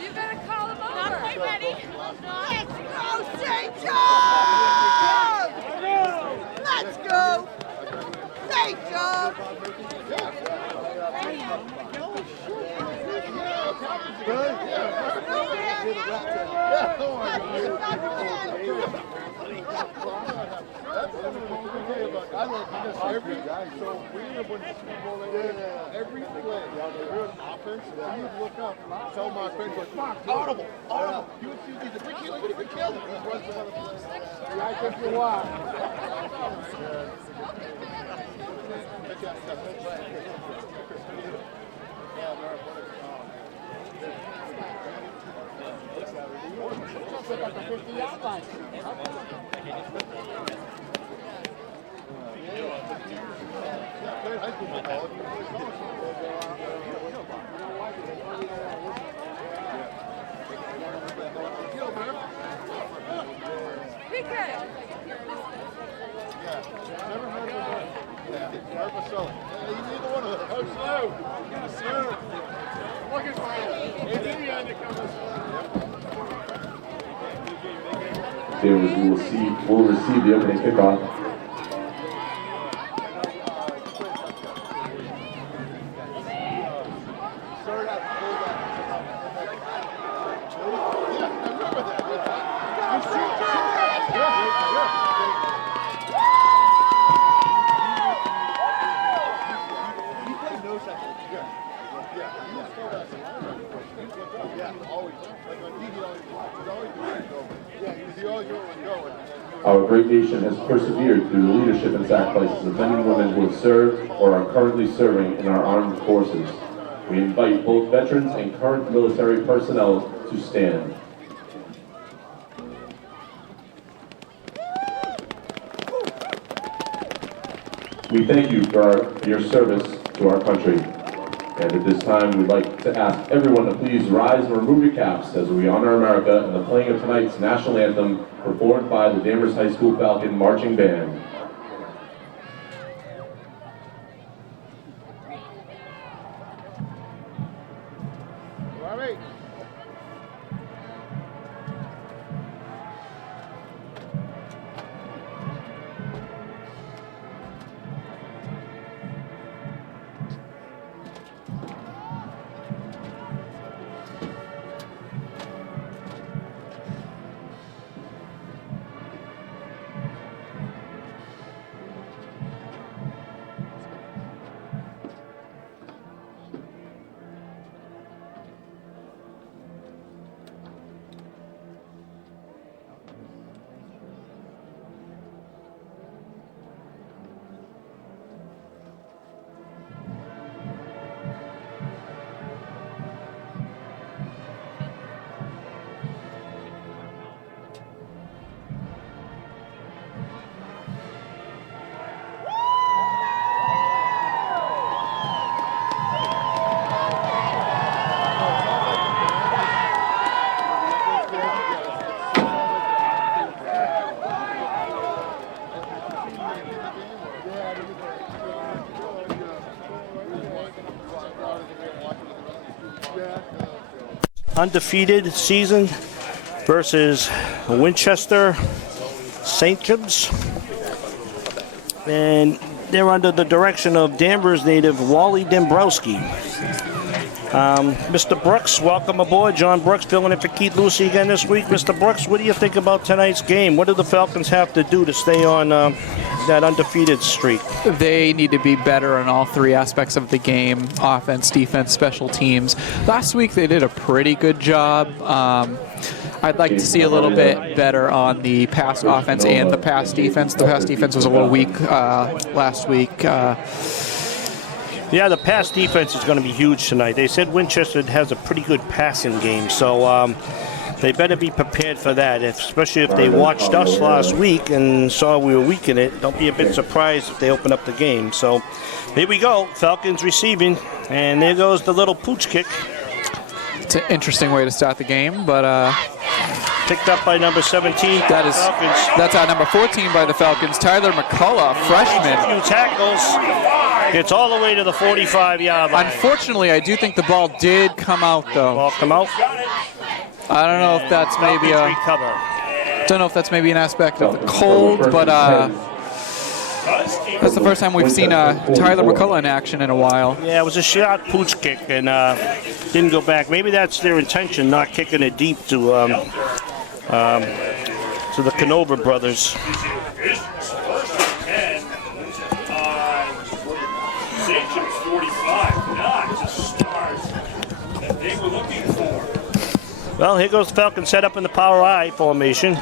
You better call him over. Not quite ready. Let's go, Sachems! Let's go! Sachems! I love every guy. So we end up winning the Super Bowl every play. We're an offense. You look up, tell my friends like, "Fuck, audible. You would see these big kill, look at the kill." Yeah, I took you a while. Danvers will receive the opening kickoff. Our great nation has persevered through the leadership and sacrifices of men and women who have served or are currently serving in our armed forces. We invite both veterans and current military personnel to stand. We thank you for your service to our country. And at this time, we'd like to ask everyone to please rise and remove your caps as we honor America in the playing of tonight's national anthem, performed by the Danvers High School Falcon Marching Band. Undefeated season versus Winchester Sachems, and they're under the direction of Danvers native Wally Dombrowski. Mr. Brooks, welcome aboard. John Brooks filling in for Keith Lucy again this week. Mr. Brooks, what do you think about tonight's game? What do the Falcons have to do to stay on that undefeated streak? They need to be better in all three aspects of the game: offense, defense, special teams. Last week they did a pretty good job. I'd like to see a little bit better on the pass offense and the pass defense. The pass defense was a little weak last week. Yeah, the pass defense is going to be huge tonight. They said Winchester has a pretty good passing game, so they better be prepared for that, especially if they watched us last week and saw we were weak in it. Don't be a bit surprised if they open up the game. So here we go, Falcons receiving, and there goes the little pooch kick. It's an interesting way to start the game, but Picked up by number 17. That's number 14 by the Falcons. Tyler McCullough, freshman. A few tackles. Gets all the way to the 45-yard line. Unfortunately, I do think the ball did come out, though. Ball come out. I don't know if that's maybe an aspect of the cold, but that's the first time we've seen Tyler McCullough in action in a while. Yeah, it was a short pooch kick and didn't go back. Maybe that's their intention, not kicking it deep to the Canova brothers. Well, here goes the Falcons set up in the power I formation.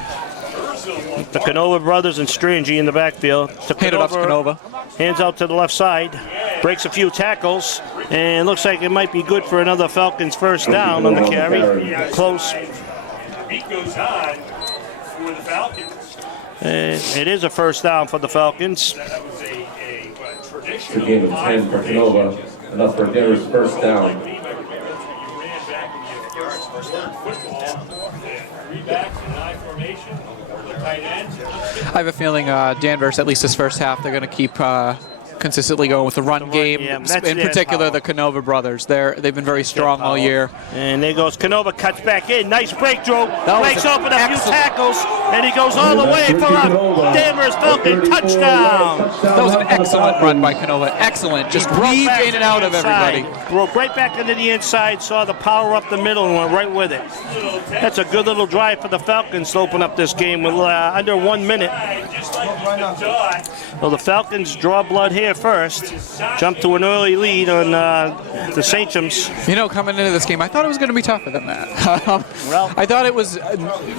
The Canova brothers and Strange in the backfield. Hand it off to Canova. Hands out to the left side. Breaks a few tackles. And looks like it might be good for another Falcons first down on the carry. Close. Beat goes on for the Falcons. It is a first down for the Falcons. That was a It's a game of 10 for Canova. Enough for Danvers first down. I have a feeling Danvers, at least this first half, they're going to keep consistently going with the run game. Yeah, in particular, the Canova brothers. They've been very strong all year. And there goes Canova, cuts back in. Nice break, Drew. Breaks open a few tackles, and he goes all the way for a Danvers Falcon touchdown. That was an excellent run by Canova. Excellent. Just weaved in and out of everybody. Broke right back into the inside, saw the power up the middle, and went right with it. That's a good little drive for the Falcons to open up this game with under 1 minute. Well, the Falcons draw blood here first. Jump to an early lead on the Sachems. You know, coming into this game, I thought it was going to be tougher than that. I thought it was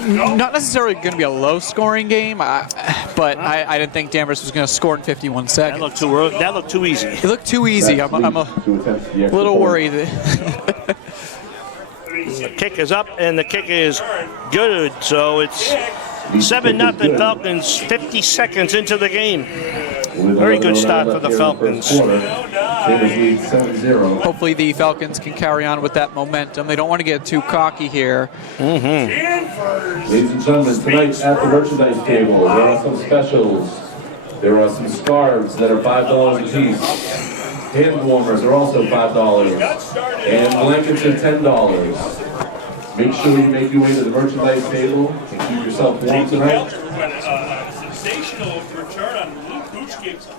not necessarily going to be a low-scoring game, but I didn't think Danvers was going to score in 51 seconds. That looked too early. That looked too easy. It looked too easy. I'm a little worried. The kick is up, and the kick is good. So it's 7-0 Falcons, 50 seconds into the game. Very good start for the Falcons. Hopefully the Falcons can carry on with that momentum. They don't want to get too cocky here. Ladies and gentlemen, tonight at the merchandise table, there are some specials. There are some scarves that are $5 a piece. Hand warmers are also $5. And blankets are $10. Make sure you make your way to the merchandise table and keep yourself warm tonight. Sensational return on the pooch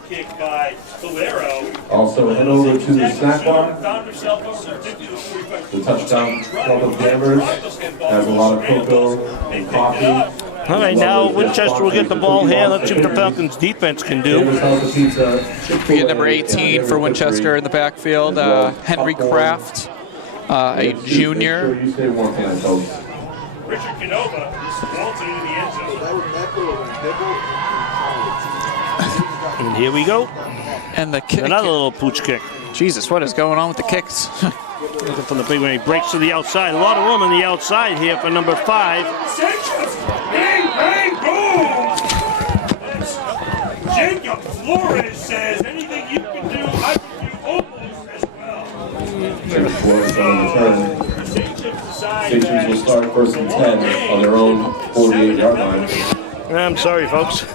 kick by Valero. Also, head over to the snack bar. The touchdown club of Danvers has a lot of cocoa and coffee. All right, now Winchester will get the ball here. Let's see what the Falcons defense can do. We get number 18 for Winchester in the backfield, Henry Kraft. A junior. Richard Canova vaulted into the end zone. And here we go. And the kick. Another little pooch kick. Jesus, what is going on with the kicks? Looking for the big one. He breaks to the outside. A lot of room on the outside here for number 5. Bang, bang, boom! Jacob Flores says, anything you can do, I can do almost as well. Sachems will start first and 10 on their own 48-yard line. I'm sorry, folks.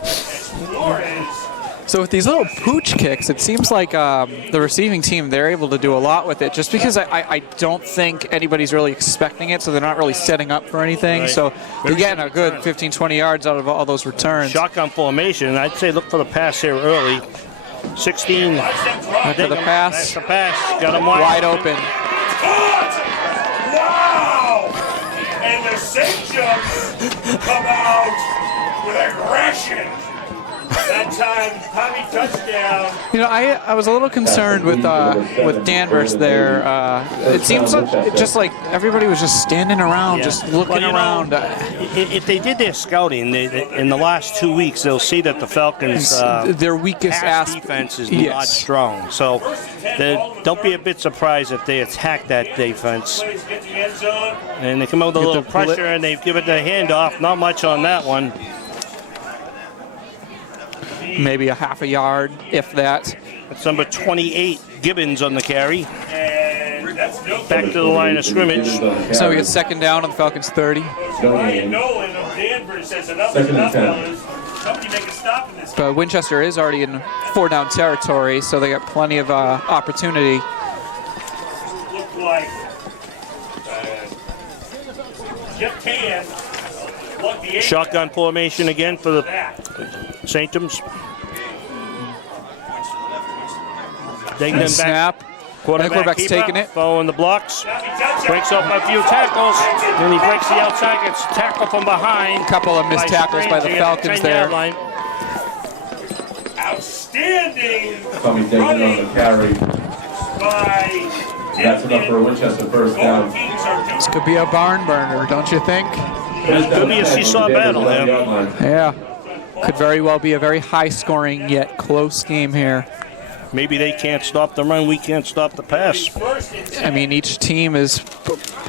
So with these little pooch kicks, it seems like the receiving team, they're able to do a lot with it just because I don't think anybody's really expecting it, so they're not really setting up for anything. Right. So they're getting a good 15, 20 yards out of all those returns. Shotgun formation. I'd say look for the pass here early. 16. After the pass. That's the pass. Got him wide open. Wow! And the Sachems come out with aggression. That time, Tommy touchdown. You know, I was a little concerned with Danvers there. It seems just like everybody was just standing around, just looking around. If they did their scouting in the last 2 weeks, they'll see that the Falcons' their weakest defense is not strong. So don't be a bit surprised if they attack that defense. And they come out with a little pressure and they give it the handoff. Not much on that one. Maybe a half a yard, if that. That's number 28, Gibbons on the carry. And that's back to the line of scrimmage. So we get second down on the Falcons 30. Ryan Nolan of Danvers says enough is enough, fellas. Somebody make a stop in this. But Winchester is already in 4-down territory, so they got plenty of opportunity. Look like Jeff Tan. Shotgun formation again for the Sachems. Taking them back. Snap. Quarterback's taking it. Following the blocks. Breaks off a few tackles. Then he breaks the outside. Gets tackled from behind. A couple of missed tackles by the Falcons there. Outstanding Tommy taking on the carry. by That's enough for a Winchester first down. This could be a barn burner, don't you think? It could be a seesaw battle there. Yeah. Could very well be a very high-scoring yet close game here. Maybe they can't stop the run. We can't stop the pass. I mean, each team is,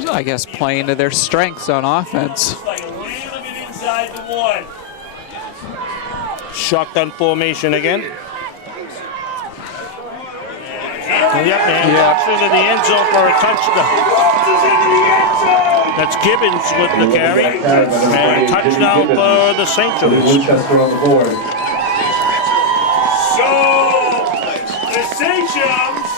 I guess, playing to their strengths on offense. like a little bit inside the one. Shotgun formation again. Yep, and walks into the end zone for a touchdown. That's Gibbons with the carry. And touchdown for the Sachems. Winchester on the board. So the Sachems,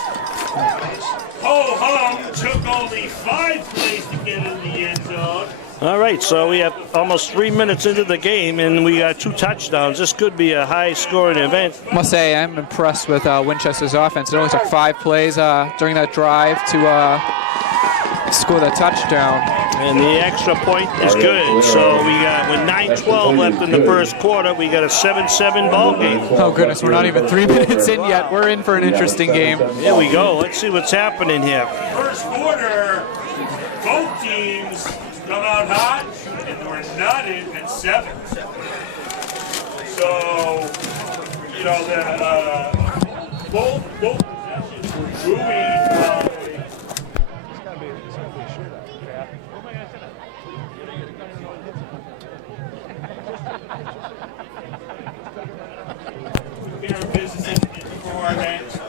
ho-hum, took only 5 plays to get in the end zone. All right, so we have almost 3 minutes into the game, and we got 2 touchdowns. This could be a high-scoring event. I must say, I'm impressed with Winchester's offense. It only took 5 plays during that drive to score that touchdown. And the extra point is good. So we got, with 9:12 left in the first quarter, we got a 7-7 ball game. Oh, goodness, we're not even 3 minutes in yet. We're in for an interesting game. Here we go. Let's see what's happening here. First quarter, both teams come out hot, and we're not in at 7. So, you know, both possessions were moving.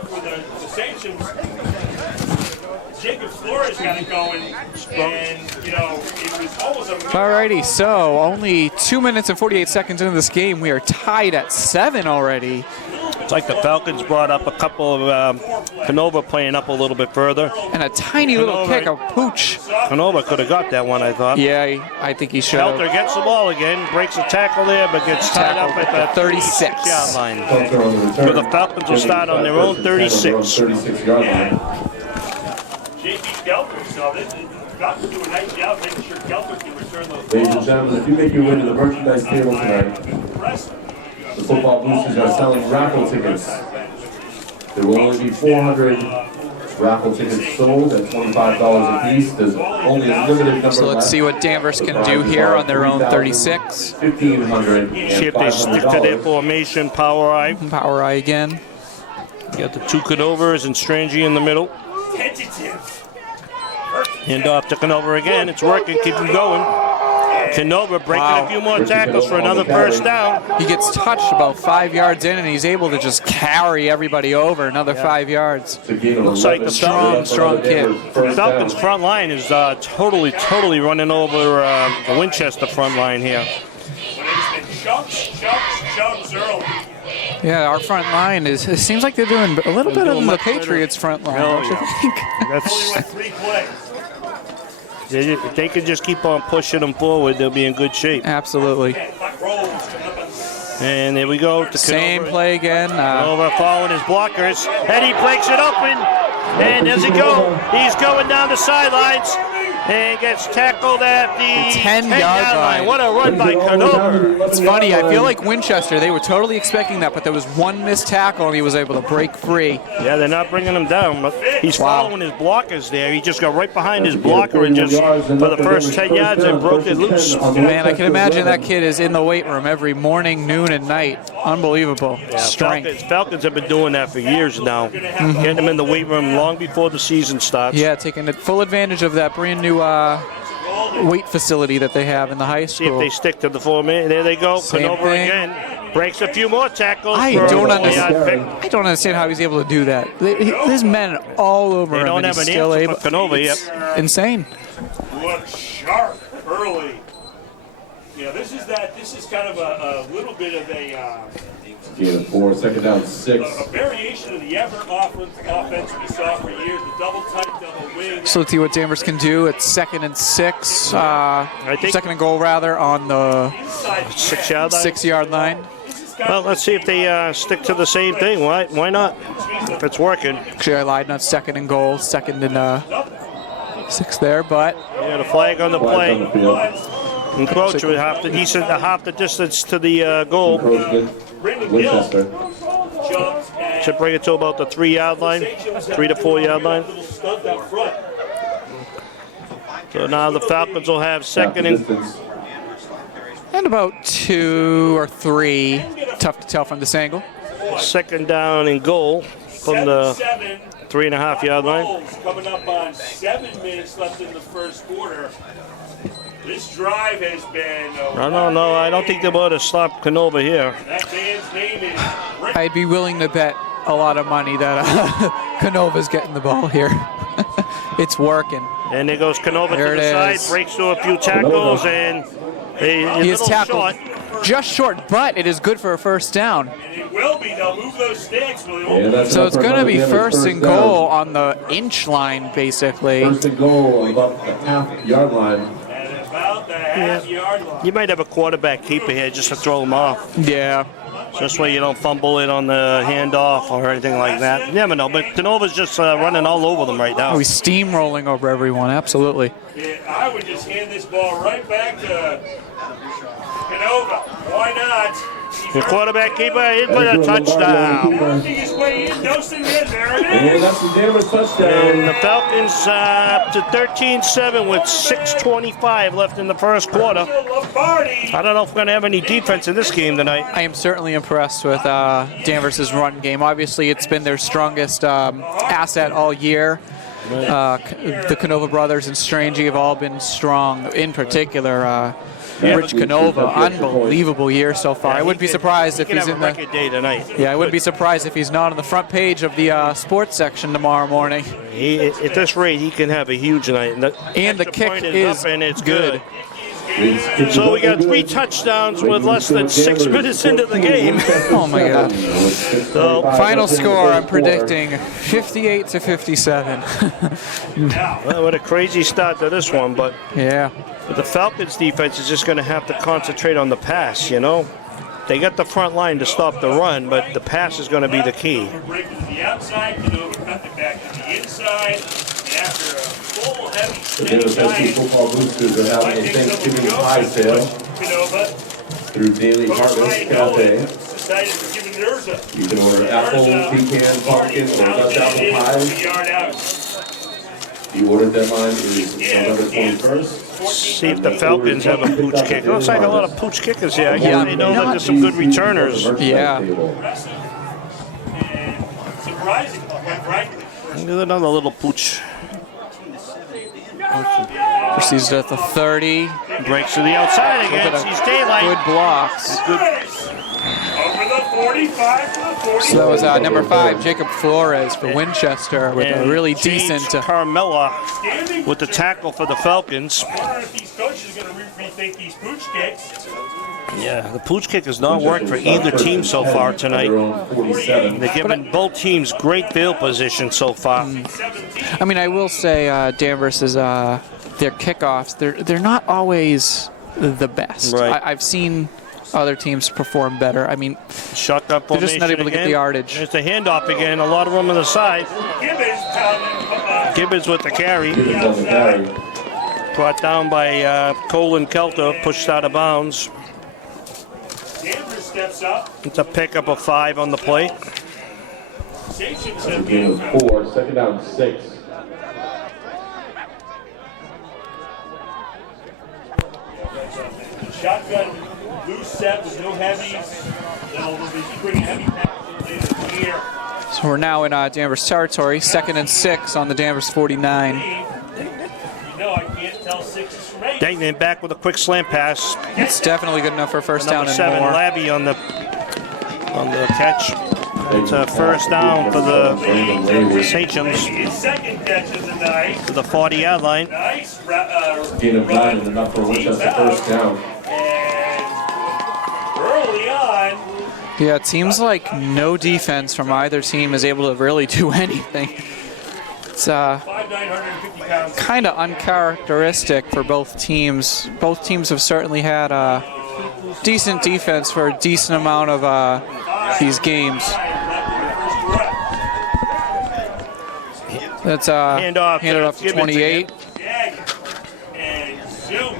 For the Sachems, Jacob Flores got it going, and you know it was almost a. Alrighty, so only 2 minutes and 48 seconds into this game, we are tied at 7 already. It's like the Falcons brought up a couple of Canova playing up a little bit further. And a tiny little kick, a pooch. Canova could have got that one, I thought. Yeah, I think he should Helter have. gets the ball again, breaks a tackle there, but gets tied up at the 36-yard line. So the Falcons will start on their own 36. 36-yard line. JP Gelter, so they got to do a nice job making sure Gelter can return those balls. Ladies and gentlemen, if you make your way to the merchandise table tonight, the football boosters are selling raffle tickets. There will only be 400 raffle tickets sold at $25 a piece. There's only a limited number. So let's see what Danvers can do here on their own 36. 1,500. See if they stick to their formation, power eye. Power eye again. Got the 2 Canovers and Strangy in the middle. Tentative. Hand off to Canova again. It's working. Keep him going. Canova breaking a few more tackles for another first down. He gets touched about 5 yards in, and he's able to just carry everybody over another 5 yards. Looks like the strong kid. The Falcons' front line is totally running over the Winchester front line here. When it's been chunks early. Yeah, our front line it seems like they're doing a little better than the Patriots' front line, don't you think? Only went 3 plays. If they can just keep on pushing them forward, they'll be in good shape. Absolutely. And there we go. To Same Canova. play again. Canova following his blockers, and he breaks it open. And does he go? He's going down the sidelines and gets tackled at the 10-yard line. What a run by Canova. It's funny, I feel like Winchester, they were totally expecting that, but there was one missed tackle and he was able to break free. Yeah, they're not bringing him down, but he's following his blockers there. He just got right behind his blocker and just, for the first 10 yards, and broke it loose. Man, I can imagine that kid is in the weight room every morning, noon, and night. Unbelievable strength. Falcons have been doing that for years now. Getting them in the weight room long before the season starts. Yeah, taking full advantage of that brand new weight facility that they have in the high school. See if they stick to the formation. There they go. Same Canova thing. again. Breaks a few more tackles. I for don't a understand. 4-yard pick. I don't understand how he's able to do that. There's men all over They him, don't and have he's an still answer able. for Canova yet. It's insane. Look sharp early. Yeah, this is kind of a little bit of a Gain of 4, second down 6. a variation of the Everett offense we saw for years, the double tight, double wing. So let's see what Danvers can do. It's 2nd and 6. I think 2nd and goal, rather, on the 6-yard line. 6-yard line. Well, let's see if they stick to the same thing. Why not? If it's working. Actually, I lied. Not 2nd and goal. 2nd and 6 there, but Yeah, the flag on the Flag on the play. field. Encroach with half the distance to the goal. Encroachment. Winchester. Should bring it to about the 3-yard line, 3 to 4-yard line. So now the Falcons will have second and Distance. and about 2 or 3. Tough to tell from this angle. second down and goal from the 3.5-yard line. Coming up on 7 minutes left in the first quarter. This drive has been. No, I don't think they're about to stop Canova here. That man's name is. I'd be willing to bet a lot of money that Canova's getting the ball here. It's working. And there goes Canova There to the it side, is. breaks through a few tackles, and He is tackled just short, but it is good for a first down. And it will be. They'll move those sticks. Yeah, that's So enough it's for going to be another Danvers first and down. goal on the inch line, basically. First and goal on about the half-yard line. At about the half-yard line. you might have a quarterback keeper here just to throw him off. Yeah. So this way you don't fumble it on the handoff or anything like that. You never know, but Canova's just running all over them right now. Oh, he's steamrolling over everyone, absolutely. Yeah, I would just hand this ball right back to Canova. Why not? The quarterback keeper, he's for a touchdown. Working his way in, Dawson in, there it And is. that's the Danvers And touchdown. the Falcons up to 13-7 with 6:25 left in the first quarter. Lombardi. I don't know if we're going to have any defense in this game tonight. I am certainly impressed with Danvers' run game. Obviously, it's been their strongest asset all year. The Canova brothers and Strangey have all been strong, in particular Rich Canova. Unbelievable year so far. I wouldn't be surprised if He can he's have in a the... record day tonight. Yeah, I wouldn't be surprised if he's not on the front page of the sports section tomorrow morning. At this rate, he can have a huge night. And the extra kick point is up and it's good. So we got 3 touchdowns with less than 6 minutes into the game. Oh my God. So Final score, I'm predicting 58 to 57. well, what a crazy start to this one, but Yeah. the Falcons defense is just going to have to concentrate on the pass, you know. They got the front line to stop the run, but the pass is going to be the key. Breaking to the outside, Canova cut it back to the inside. And after a full, heavy, The Danvers High School football boosters are having a Thanksgiving pie sale Canova. through Daily Harvest Cafe. Decided to give it theirs a You can order apple, pecan, pumpkin, or Dutch apple pies. yard out. The order deadline is November 21st. See if the Falcons have a pooch kick. It looks like a lot of pooch kickers here. I guess Yeah. they know that there's some good returners. Yeah. And surprising, quite frankly. There's another little pooch. Proceeds at the 30. Breaks to the outside again. Look at Sees a daylight. Good blocks. Over the 45 to the 40. So that was number 5, Jacob Flores for Winchester with a really James decent... Carmella with the tackle for the Falcons. I wonder if these coaches are going to rethink these pooch kicks. Yeah, the pooch kick has not worked for either team so far tonight. Their own 47. They're giving both teams great field position so far. I mean, I will say Danvers is their kickoffs. They're not always the best. Right. I've seen other teams perform better. I mean, Shotgun they're formation just not able to get again. the yardage. There's the handoff again. A lot of them on the side. Gibbons pounding. Gibbons with the carry. Gibbons on the carry. Brought down by Colin Kelter. Pushed out of bounds. Danvers steps up. It's a pickup of 5 on the play. Sachems That's a have gain been of 4, second down 6. shotgun loose set with no heavies. They'll be bringing heavy packs later in the year. So we're now in Danvers territory, 2nd and 6 on the Danvers 49. You know, I can't tell 6 is from 8. Dangman back with a quick slant pass. It's definitely good enough for a first Number down and 7, more. Labby on the on the catch. It's a first down for the Sachems His second catch of the night. to the 40-yard line. Nice Gain of 9 and enough for Winchester first down. And early on, Yeah, it seems like no defense from either team is able to really do anything. It's 5,950 pounds. kind of uncharacteristic for both teams. Both teams have certainly had a decent defense for a decent amount of these games. That's handed off to 28. And zoom.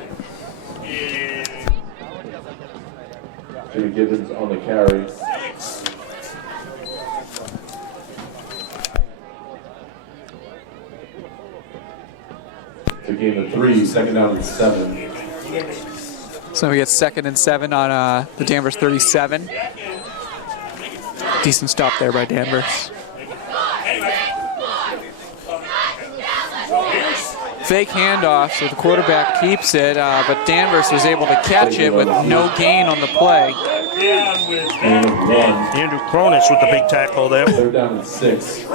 Jimmy Gibbons on the carry. It's a gain of 3, second down and 7. So we get 2nd and 7 on the Danvers 37. Decent stop there by Danvers. Fake handoff, so the quarterback keeps it, but Danvers was able to catch it with no gain on the play. Gain of 1. Andrew Cronus with the big tackle there. 3rd down and 6.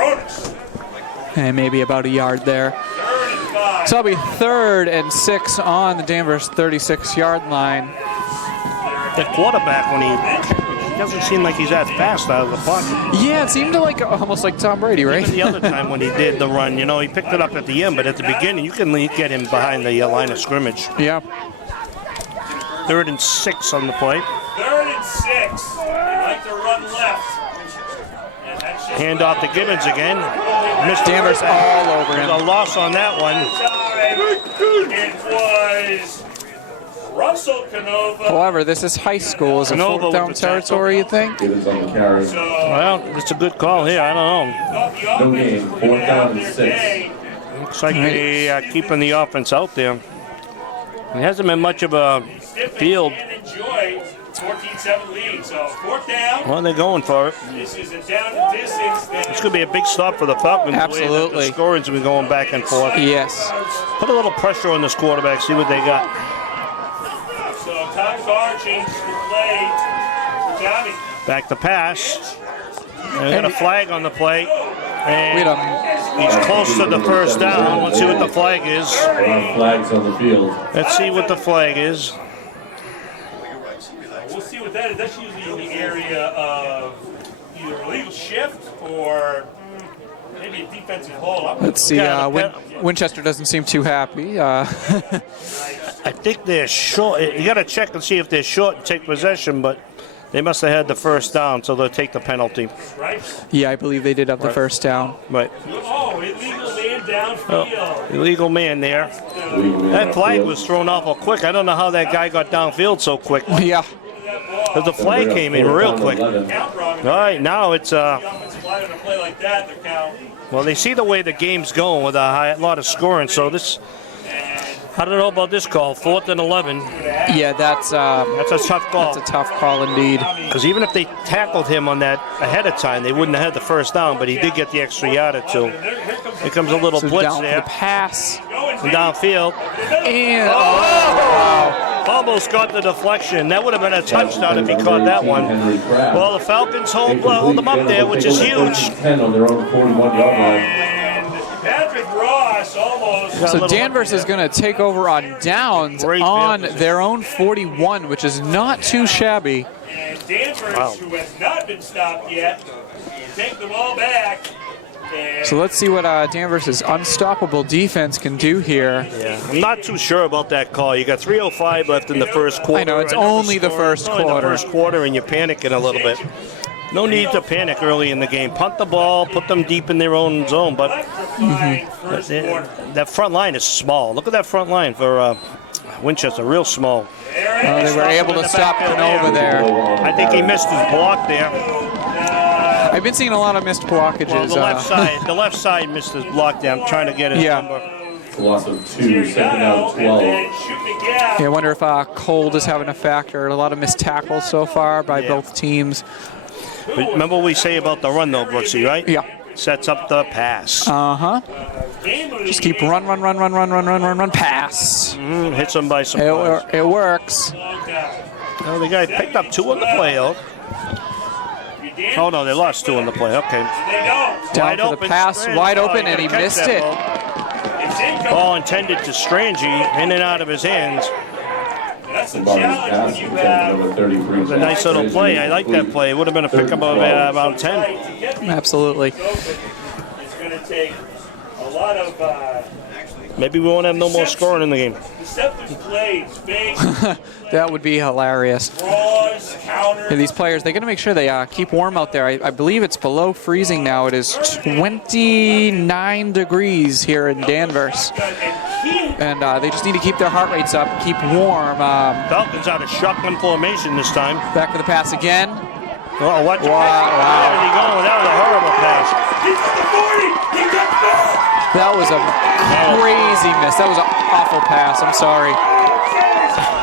And maybe about a yard there. So it'll be 3rd and 6 on the Danvers 36-yard line. The quarterback, when he doesn't seem like he's that fast out of the pocket. Yeah, it seemed almost like Tom Brady, right? Even the other time when he did the run, you know, he picked it up at the end, but at the beginning, you can get him behind the line of scrimmage. Yeah. 3rd and 6 on the play. 3rd and 6. They like to run left. And that's just Hand off to Gibbons again. Missed Danvers all over him. a loss on that one. it was Russell Canova. However, this is high school. Is it Canova 4th down with the territory, you think? Gibbons on the carry. Well, it's a good call here. I don't know. No gain, 4th down and 6. Looks like they are keeping the offense out there. It hasn't been much of a field. Enjoy 14-7 lead. So 4th down. Well, they're going for it. This is a down distance. It's going to be a big stop for the Falcons. Absolutely. The scoring's been going back and forth. Yes. Put a little pressure on this quarterback, see what they got. So Tom Carr changed the play for Tommy. Back to pass. And we got a flag on the play. We And had he's close to the first down. Let's see what the flag is. Flags on the field. Let's see what the flag is. We'll see what that is. That's usually in the area of either a legal shift or maybe a defensive hold. Let's see. Winchester doesn't seem too happy. I think they're short. You got to check and see if they're short and take possession, but they must have had the first down, so they'll take the penalty. Right? Yeah, I believe they did have the first down. Right. Oh, illegal man downfield. Oh, illegal man there. That flag was thrown awful quick. I don't know how that guy got downfield so quick. Yeah. Because the flag came in real quick. All Count wrong. right, now it's Offensive line on a play like that, they're count. well, they see the way the game's going with a lot of scoring. So this, I don't know about this call. 4th and 11. Yeah, that's a That's a tough call. tough call indeed. Because even if they tackled him on that ahead of time, they wouldn't have had the first down. But he did get the extra yard or two. Here comes a little So blitz down for there the pass. from downfield. And Almost got the deflection. That would have been a touchdown if he caught that one. Well, the Falcons hold them up there, which is huge. 10 on their own 41-yard line. And Patrick Ross almost. so Danvers is going to take over on downs Great on field their own 41, which is not too shabby. And Danvers, who has not been stopped yet, take the ball back. And So let's see what Danvers' unstoppable defense can do here. Yeah, I'm not too sure about that call. You got 3:05 left in the first quarter. I know, it's only the first only quarter. the first quarter, and you're panicking a little bit. No need to panic early in the game. Punt the ball, put them deep in their own zone. But that front line is small. Look at that front line for Winchester, real small. They were able to stop Canova there. I think he missed his block there. I've been seeing a lot of missed blockages. Well, the left side missed his block there. I'm trying to get his number. Loss of 2, second down 12. Yeah, I wonder if cold is having a factor. A lot of missed tackles so far by both teams. But remember what we say about the run, though, Brooksy, right? Yeah. Sets up the pass. Just keep run, pass. Hits him by surprise. It works. Well, the guy picked up 2 on the play out. Dan. Oh, no, they lost 2 in the play. Okay. They don't. Down Wide for the open, pass, Strange. wide Oh, open, you and he gotta catch missed that it. ball. It's incomplete. Ball intended to Strangey, in and out of his hands. That's the Vardy's challenge pass when you intended have number 33. It was a nice little play. I like that play. It would have been a pickup of about 10. to get these Absolutely. open. It's going to take a lot of Maybe we won't have no more scoring in the game. deceptive plays, fakes, That would be hilarious. draws, counters. Yeah, these players, they're going to make sure they keep warm out there. I believe it's below freezing now. It is 29 degrees here in Danvers. And they just need to keep their heart rates up, keep warm. Falcons out of shotgun formation this time. Back for the pass again. Oh, what? Wow. Where did he go? That was a horrible pass. He's got the 40. He got back. That was a crazy miss. That was an awful pass. I'm sorry.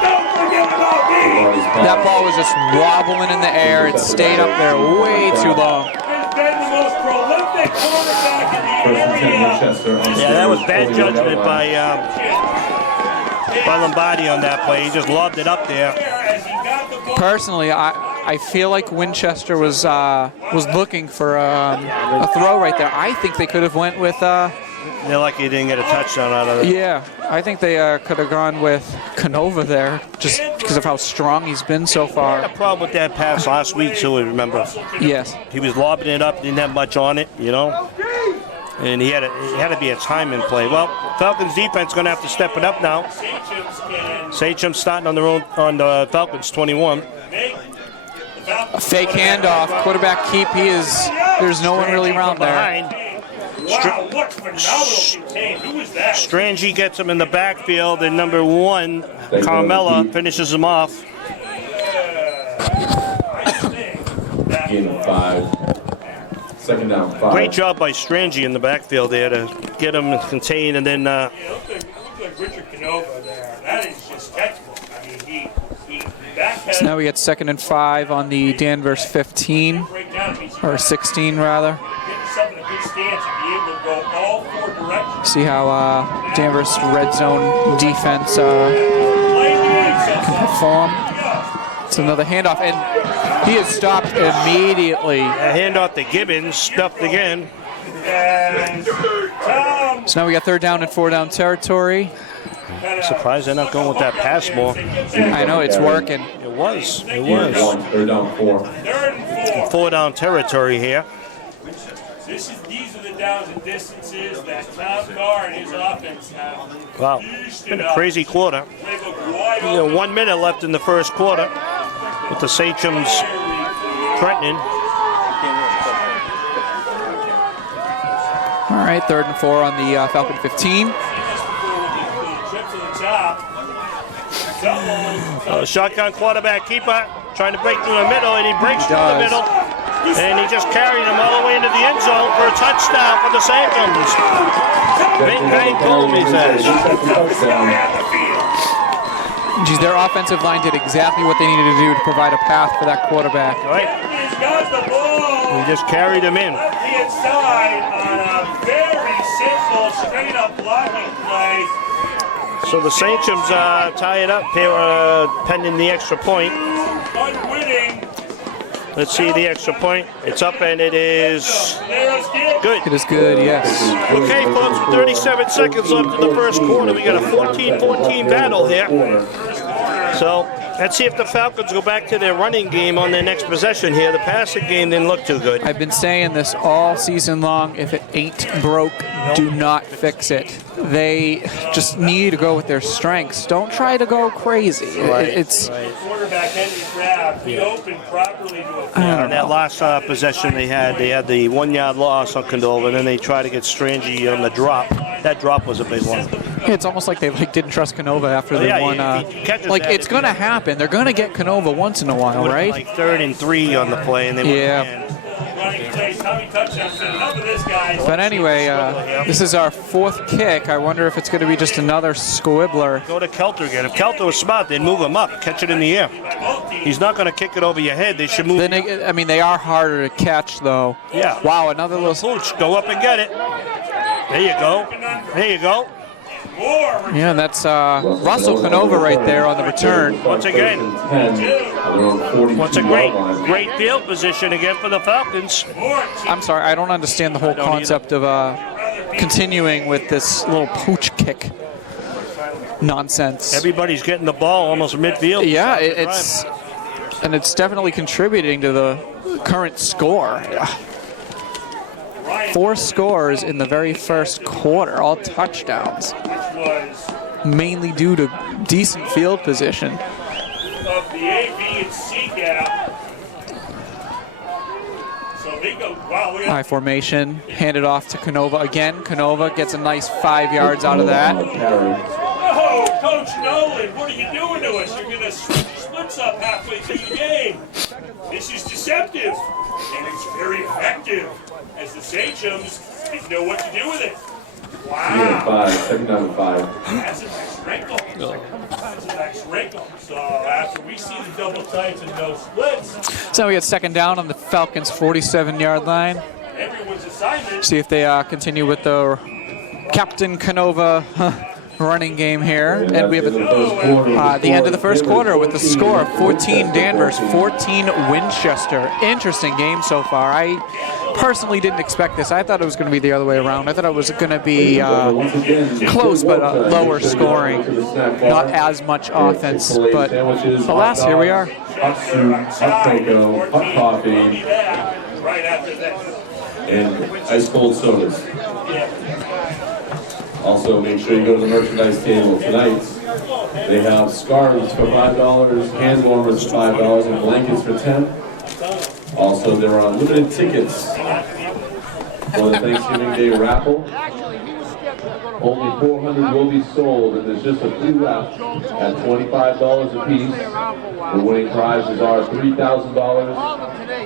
Don't forget about me. That ball was just wobbling in the air. It stayed up there way too long. Has been the most prolific quarterback in the First and 10 area. Winchester on Yeah, that was Sachems, bad holding the judgment line. by Lombardi on that play. He just lobbed it up there. As he got the ball. Personally, I feel like Winchester was looking for a throw right there. I think they could have went with They're lucky he didn't get a touchdown out of it. yeah. I think they could have gone with Canova there just because of how strong he's been so I had far. a problem with that pass last week, too, remember. Yes. He was lobbing it up, didn't have much on it, you know. And he had to be a timing play. Well, Falcons defense going to have to step it up now. Sachems starting on the Falcons 21. A fake handoff, quarterback keep. There's no one really around there. Behind. Wow, what phenomenal contain. Who was that? Strangey gets him in the backfield, and number 1, Carmella, finishes him off. Gain of 5. Second down, 5. Great job by Strangey in the backfield there to get him contained, and then Look like Richard Canova there. That is just textbook. I mean, he backpedaled. So now we get 2nd and 5 on the Danvers 15 Break down. It means or 16 rather. get yourself in a good stance and be able to go all 4 directions. See how Danvers red zone defense can perform. It's another handoff, and he is stopped immediately. a handoff to Gibbons, stuffed again. And Tom. So now we got 3rd down and 4 down territory. Surprised they're not going with that pass more. I know it's working. It was. Gain of 1. Third down, 4. 3rd and 4. 4 down territory here. These are the downs and distances that Tom Carr and his offense have. Wow, it's been a crazy quarter. Playbook wide 1 minute left in the first quarter with the Sachems threatening. All right, 3rd and 4 on the Falcon 15. trip to the top. Shotgun quarterback keeper trying to break through the middle, and he breaks through the middle. And he just carried him all the way into the end zone for a touchdown for the Sachems. Bing, bang, boom, he says. Geez, their offensive line did exactly what they needed to do to provide a path for that quarterback. All right, He's got the ball. he just carried him in. Left the inside on a very simple, straight-up blocking play. So the Sachems tie it up here, pending the extra point. Unwitting. Let's see the extra point. It's up, and it is good. It is good, yes. Okay, folks, with 37 seconds left in the first quarter, we got a 14-14 battle here. So let's see if the Falcons go back to their running game on their next possession here. The passing game didn't look too good. I've been saying this all season long. If it ain't broke, do not fix it. They just need to go with their strengths. Don't try to go crazy. It's Quarterback Henry Crabb, he opened properly to a On that last possession they had the 1 yard loss on Condova, and then they tried to get Strangey on the drop. That drop was a big one. it's almost like they didn't trust Canova after they yeah, won. he catches Like that, it's going to happen. They're going to get Canova once in a while, right? Like 3rd and 3 on the play, and they Yeah. running plays. How many touchdowns? Enough of this, guys. But anyway, this is our 4th kick. I wonder if it's going to be just another squibbler. Go to Kelter again. If Kelter was smart, they'd move him up, catch it in the air. He's not going to kick it over your head. They should move. Then they are harder to catch, though. Yeah. Wow, another little. Pooch, go up and get it. There you go. There you go. Yeah, and that's Russell Canova right there on the return. Once again, great field position again for the Falcons. I'm sorry, I don't understand the whole concept of continuing with this little pooch kick nonsense. Everybody's getting the ball almost midfield. Yeah, it's definitely contributing to the current score. 4 scores in the very first quarter, all touchdowns, mainly due to decent field position. Of the A, B, and C gap. So they go, wow, High formation, handed off to Canova again. Canova gets a nice 5 yards out of that. oh, Coach Nolan, what are you doing to us? You're going to switch your splits up halfway through the game. This is deceptive, and it's very effective, as the Sachems didn't know what to do with it. Wow. Second down and 5. That's a nice wrinkle. That's a nice wrinkle. So after we see the double tights and no splits, So we get second down on the Falcons' 47-yard line. everyone's assignment. See if they continue with the Captain Canova running game here. And we have the end of the first quarter with the score of 14 Danvers, 14 Winchester. Interesting game so far. I personally didn't expect this. I thought it was going to be the other way around. I thought it was going to be close but lower scoring. Not as much offense. But alas, here we are. Hot soup, hot cocoa, hot coffee, Right after that. and ice cold sodas. Also, make sure you go to the merchandise table tonight. They have scarves for $5, hand warmers for $5, and blankets for $10. Also, there are limited tickets for the Thanksgiving Day raffle. Only 400 will be sold, and there's just a few left at $25 a piece. The winning prizes are $3,000,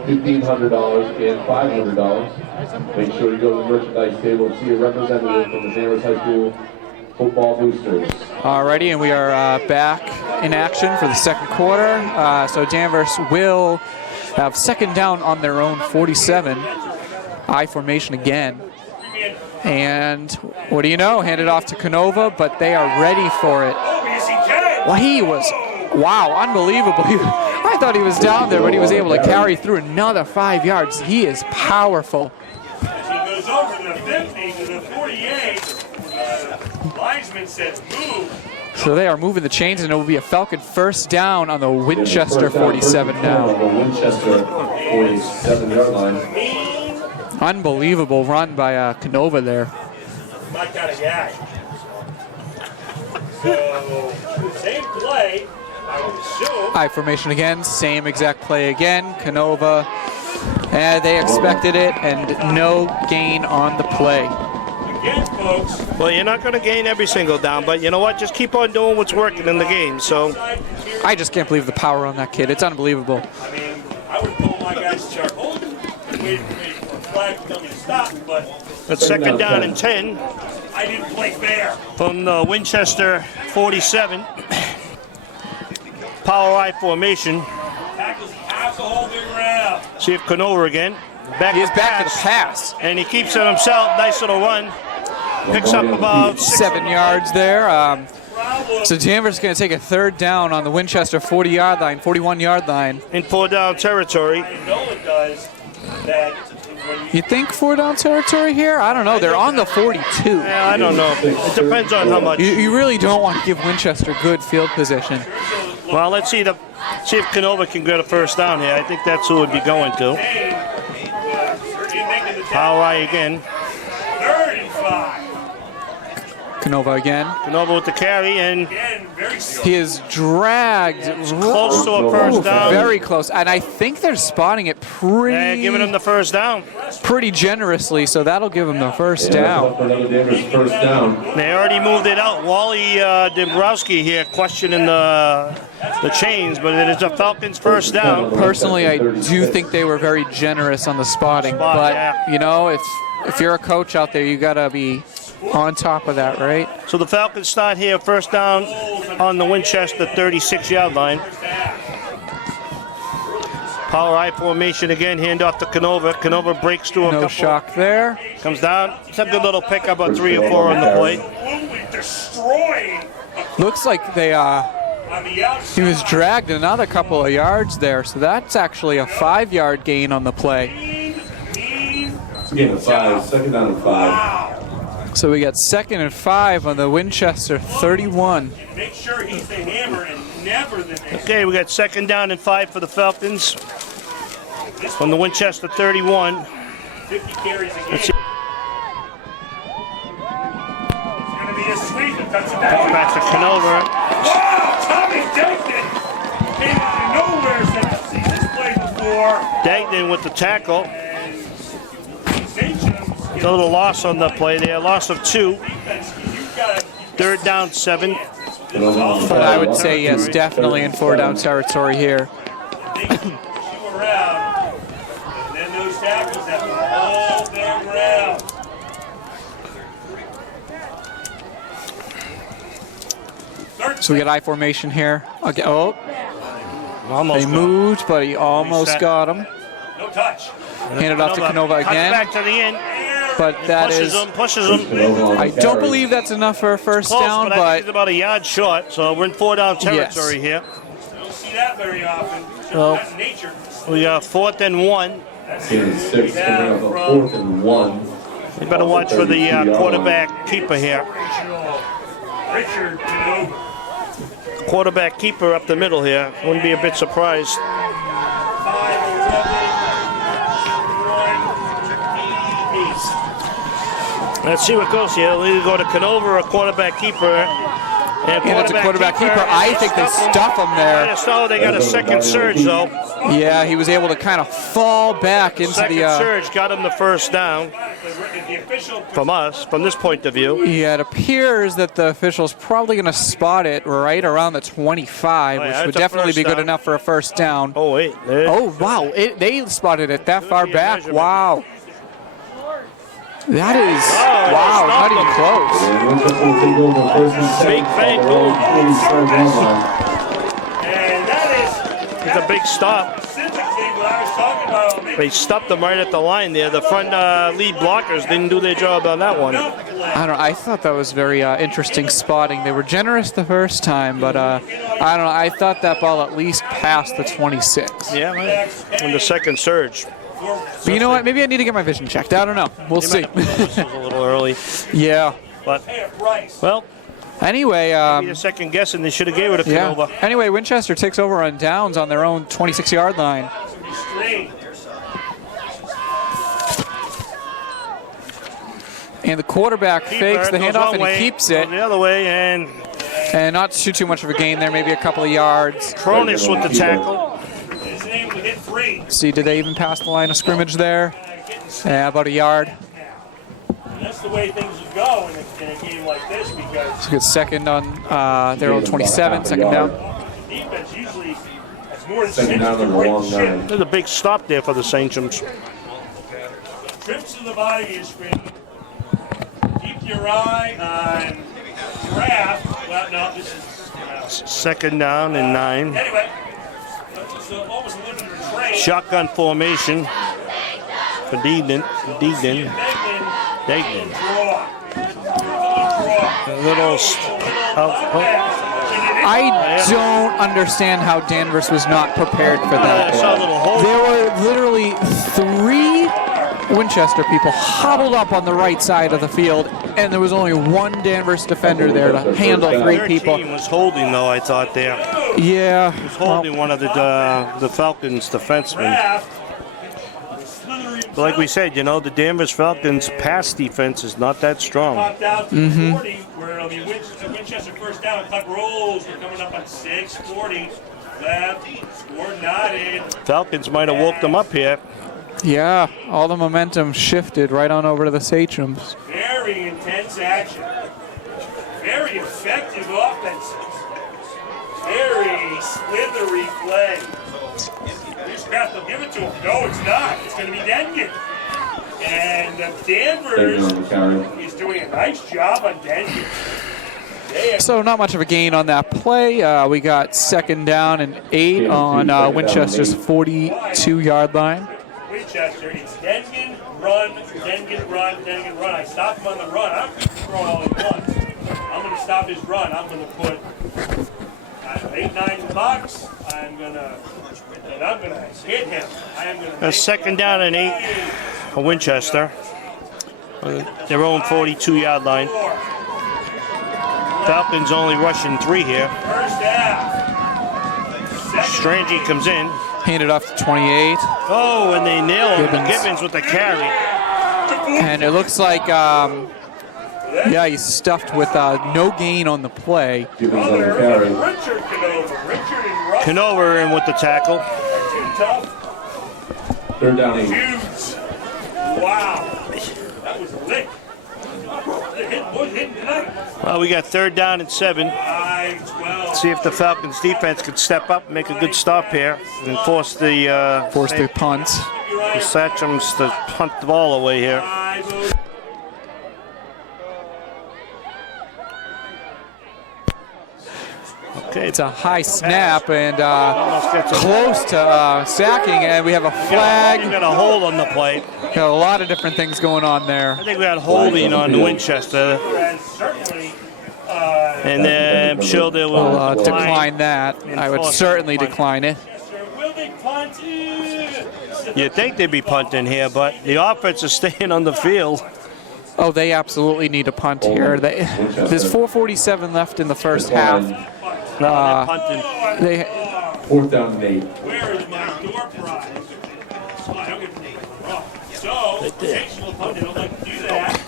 $1,500, and $500. Make sure you go to the merchandise table and see a representative from the Danvers High School football boosters. Alrighty, and we are back in action for the second quarter. So Danvers will have second down on their own 47. I formation again. And what do you know? Handed off to Canova, but they are ready for it. Well, he was, wow, unbelievable. I thought he was down there, but he was able to carry through another 5 yards. He is powerful. As he goes over the 50 to the 48, linesman says move. So they are moving the chains, and it will be a Falcon first down on the Winchester 47 now. On the Winchester 47-yard line. Unbelievable run by Canova there. My kind of guy. So, same play, I would assume. I formation again, same exact play again. Canova, and they expected it, and no gain on the play. Again, folks. Well, you're not going to gain every single down, but you know what? Just keep on doing what's working in the game. So I just can't believe the power on that kid. It's unbelievable. I mean, I would pull my guys to chart. Hold it. Wait for a flag to tell me to stop, but it's second down and 10 I didn't play fair. from the Winchester 47. Power I formation. Tackles half the whole big round. See if Canova again. He is back to the pass. And he keeps it himself. Nice little run. Picks up about 7 yards there. So Danvers is going to take a third down on the Winchester 40-yard line, 41-yard line. in 4-down territory. I know it does that when You think 4-down territory here? I don't know. They're on the 42. Yeah, I don't know. It depends on how much. You really don't want to give Winchester good field position. Well, let's see if Canova can get a first down here. I think that's who would be going to. Power I again. 35. Canova again. Canova with the carry, and Again, very He is dragged close to a first down. very close. And I think they're spotting it And giving him the first down. pretty generously, so that'll give him the first down. For another Danvers first down. They already moved it out. Wally Dombrowski here questioning the chains, but it is a Falcons first down. Personally, I do think they were very generous on the spotting. But, yeah. you know, if you're a coach out there, you got to be on top of that, right? So the Falcons start here, first down on the Winchester 36-yard line. Power I formation again, hand off to Canova. Canova breaks through a No couple. shock there. Comes down. It's a good little pickup, about 3 or 4 on the play. destroying Looks like they on the outside. he was dragged another couple of yards there, so that's actually a 5-yard gain on the play. Gain of 5, second down and 5. Wow. So we got 2nd and 5 on the Winchester 31. Make sure he's the hammer and never the nail. Okay, we got 2nd down and 5 for the Falcons from the Winchester 31. 50 carries a game. Let's It's see. going to be a sweep. It cuts it Back to Canova. Wow, Tommy Degnan came out of nowhere. Said, I've seen this play before. Dagnan with the tackle. And Sachems A little loss on the play there. Loss of 2. you've got to 3rd down, 7. But I would say yes, definitely in 4-down territory here. shoot around. And then those tackles have to hold their ground. So we got I formation here. Okay. Oh, Almost they moved, but he almost got him. No touch. Handed off to Canova Cuts again, back to the end. but that Pushes him. I don't believe that's enough for a first Close, down, but I think he's but about a yard short, so we're in 4-down territory here. You don't see that very often. Well, That's nature. We got 4th and 1. Gain of 6, coming up on 4th and 1. You better watch for the quarterback keeper here. Richard Canova. Quarterback keeper up the middle here. Wouldn't be a bit surprised. 5'11", 158. Let's see what goes here. It'll either go to Canova or quarterback keeper. And it's a quarterback keeper. I think they stuff him there. So they got a second surge, though. Yeah, he was able to kind of fall back into Second the. surge got him the first down The official from us, from this point of view. Yeah, it appears that the official's probably going to spot it right around the 25, Oh, yeah, which that's would a definitely first be good down. enough for a first down. Oh, wait. There. Oh, wow. They spotted it that far be a back. measurement. Wow. That is, Oh, wow, not they even close. And Winchester will take over 1st and 7. Big bang, boom. And that It's a big stop. is specifically what I was talking about. They stopped them right at the line there. The front lead blockers didn't do their job on that one. I don't know. I thought that was very interesting spotting. They were generous the first time, but I don't know. I thought that ball at least passed the 26. Yeah, man. And the second surge. But you know what? Maybe I need to get my vision checked. I don't know. We'll see. This was a little early. Yeah. But, Hey, a price. well, Anyway, be a second guess, and they should have gave it to yeah. Canova. Anyway, Winchester takes over on downs on their own 26-yard line. Straight. And the quarterback fakes the Goes handoff one and way, he keeps goes it. the other way, and And not too much of a gain there, maybe a couple of yards. Cronus with the tackle. His name would hit free. See, did they even pass the line of scrimmage there? Yeah, about a yard. And that's the way things would go in a game like this because It's a good second on their own 27, second down. defense usually has more than Second down and a long nine. There's a big stop there for the Sachems. Trips to the body of your screen. Keep your eye on draft. Well, no, this is. Second down and 9. Anyway, it's almost a little bit of a trade. Shotgun formation for Degnan. Degnan. Degnan. Draw. A little. I don't understand how Danvers was not prepared for I that. saw a little hole. There were literally 3 Winchester people huddled up on the right side of the field, and there was only one Danvers defender there to handle 3 Their people. team was holding, though, I thought there. Yeah. Was holding one of the Falcons defensemen. Draft. But like we said, you know, the Danvers Falcons' pass defense is not that strong. Popped out to 40, where it'll be Winchester first down. Clock rolls. We're coming up on 6:40. Left. Score knotted. Falcons might have woke them up here. Yeah, all the momentum shifted right on over to the Sachems. Very intense action. Very effective offense. Very slithery play. Here's Kraft, they'll give it to him. No, it's not. It's going to be Dengen. And Danvers is doing a nice job on Dengen. So not much of a gain on that play. We got second down and 8 on Winchester's 42-yard line. Winchester, it's Dengen, run, Dengen, run, Dengen, run. I stopped him on the run. I'm throwing all he wants. I'm going stop his run, I'm going to put $8-9 in the box. I'm going to hit him. I am going to. A second down and 8 for Winchester. Their own 42-yard line. Falcons only rushing 3 here. First down. Strangey comes in. Handed off to 28. Oh, and they nail Gibbons. Gibbons with the carry. And it looks like, yeah, he's stuffed with no gain on the play. Gibbons on the carry. Richard Canova. Richard and Russ Canova in with the tackle. are too tough. 3rd down 8. Huge. Wow. That was a lick. Hitting tonight. Well, we got 3rd down and 7. 5-12. See if the Falcons defense could step up and make a good stop here and force the Punt. the Sachems to punt the ball away here. 5-0. Okay, It's a high snap and almost gets a close to sacking, and we have a We flag. got a hold on the play. Got a lot of different things going on there. I think we got holding on Winchester, And certainly, and I'm sure they will We'll decline that. I would certainly decline it. will they punt it? You'd think they'd be punting here, but the offense is staying on the field. Oh, they absolutely need a punt here. There's 4:47 left in the first half. No, they're punting. They 4th down and 8. Where is my door prize? So I don't get to take it off. So, Sachems will punt. They don't like to do that.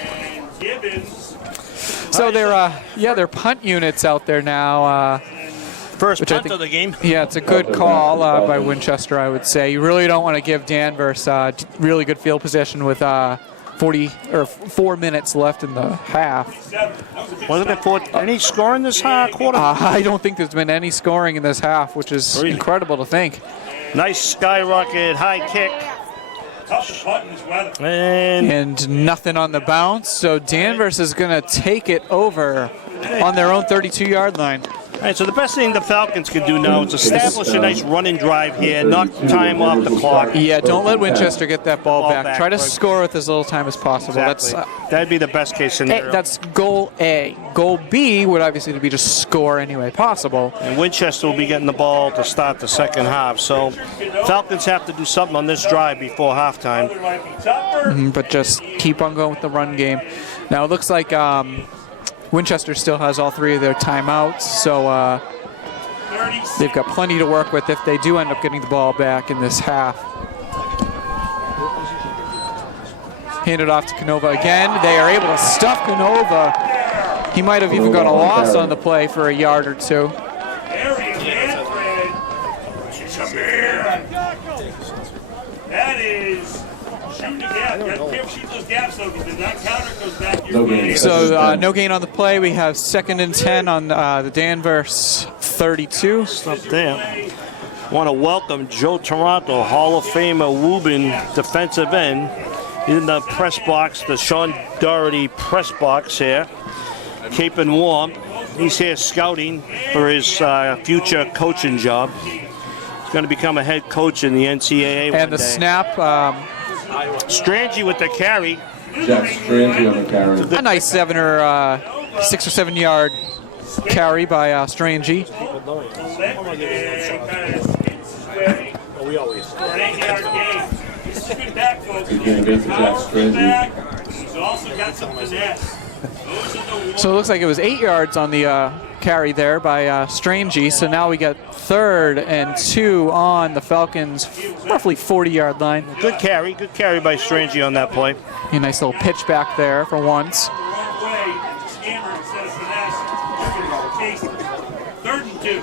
And Gibbons. so they're punt units out there now. First Which I punt think- of the game. Yeah, it's a good call by Winchester, I would say. You really don't want to give Danvers really good field position with 4 minutes left in the half. Wasn't it any score in this quarter? I don't think there's been any scoring in this half, which is Really? incredible to think. Nice skyrocket high kick. Tough to punt in this weather. And And nothing on the bounce, so Danvers is going to take it over on their own 32-yard line. all right, so the best thing the Falcons can do now is establish a nice running drive here, knock time off the clock. Yeah, don't let Winchester get that ball back. back, Try to right. score with as little time as possible. Exactly. That'd be the best case scenario. That's goal A. Goal B would obviously be just score any way possible. And Winchester will be getting the ball to start the second half. So Falcons have to do something on this drive before halftime. It might be tougher. But just keep on going with the run game. Now it looks like Winchester still has all 3 of their timeouts, so 36. they've got plenty to work with if they do end up getting the ball back in this half. Handed off to Canova again. They are able to stuff Canova. He might have even got a loss on the play for a yard or 2. Area Manfred. Shamir. That is shooting the gap. You got to be careful shoot those gaps though, because if that counter goes back your No way. gain. So no gain on the play. We have 2nd and 10 on the Danvers 32. Up there. Want to welcome Joe Toronto, Hall of Famer Woobin defensive end, in the press box, the Sean Doherty press box here, keeping warm. He's here scouting for his future coaching job. He's going to become a head coach in the NCAA one And the day. snap, Strangey with the carry. Jack Strangey on the carry. a nice 6 or 7 yard carry by Strangey. We always. For an 8-yard gain. This is a good back, folks. Good game against Jack Power Strangey. back. He's also got some finesse. Those are the So it looks like it was 8 yards on the carry there by Strangey. So now we got 3rd and 2 on the Falcons' roughly 40-yard line. Good carry by Strangey on that play. A nice little pitch back there for once. wrong way. Scammer instead of finesse. You're going to chase 3rd and 2.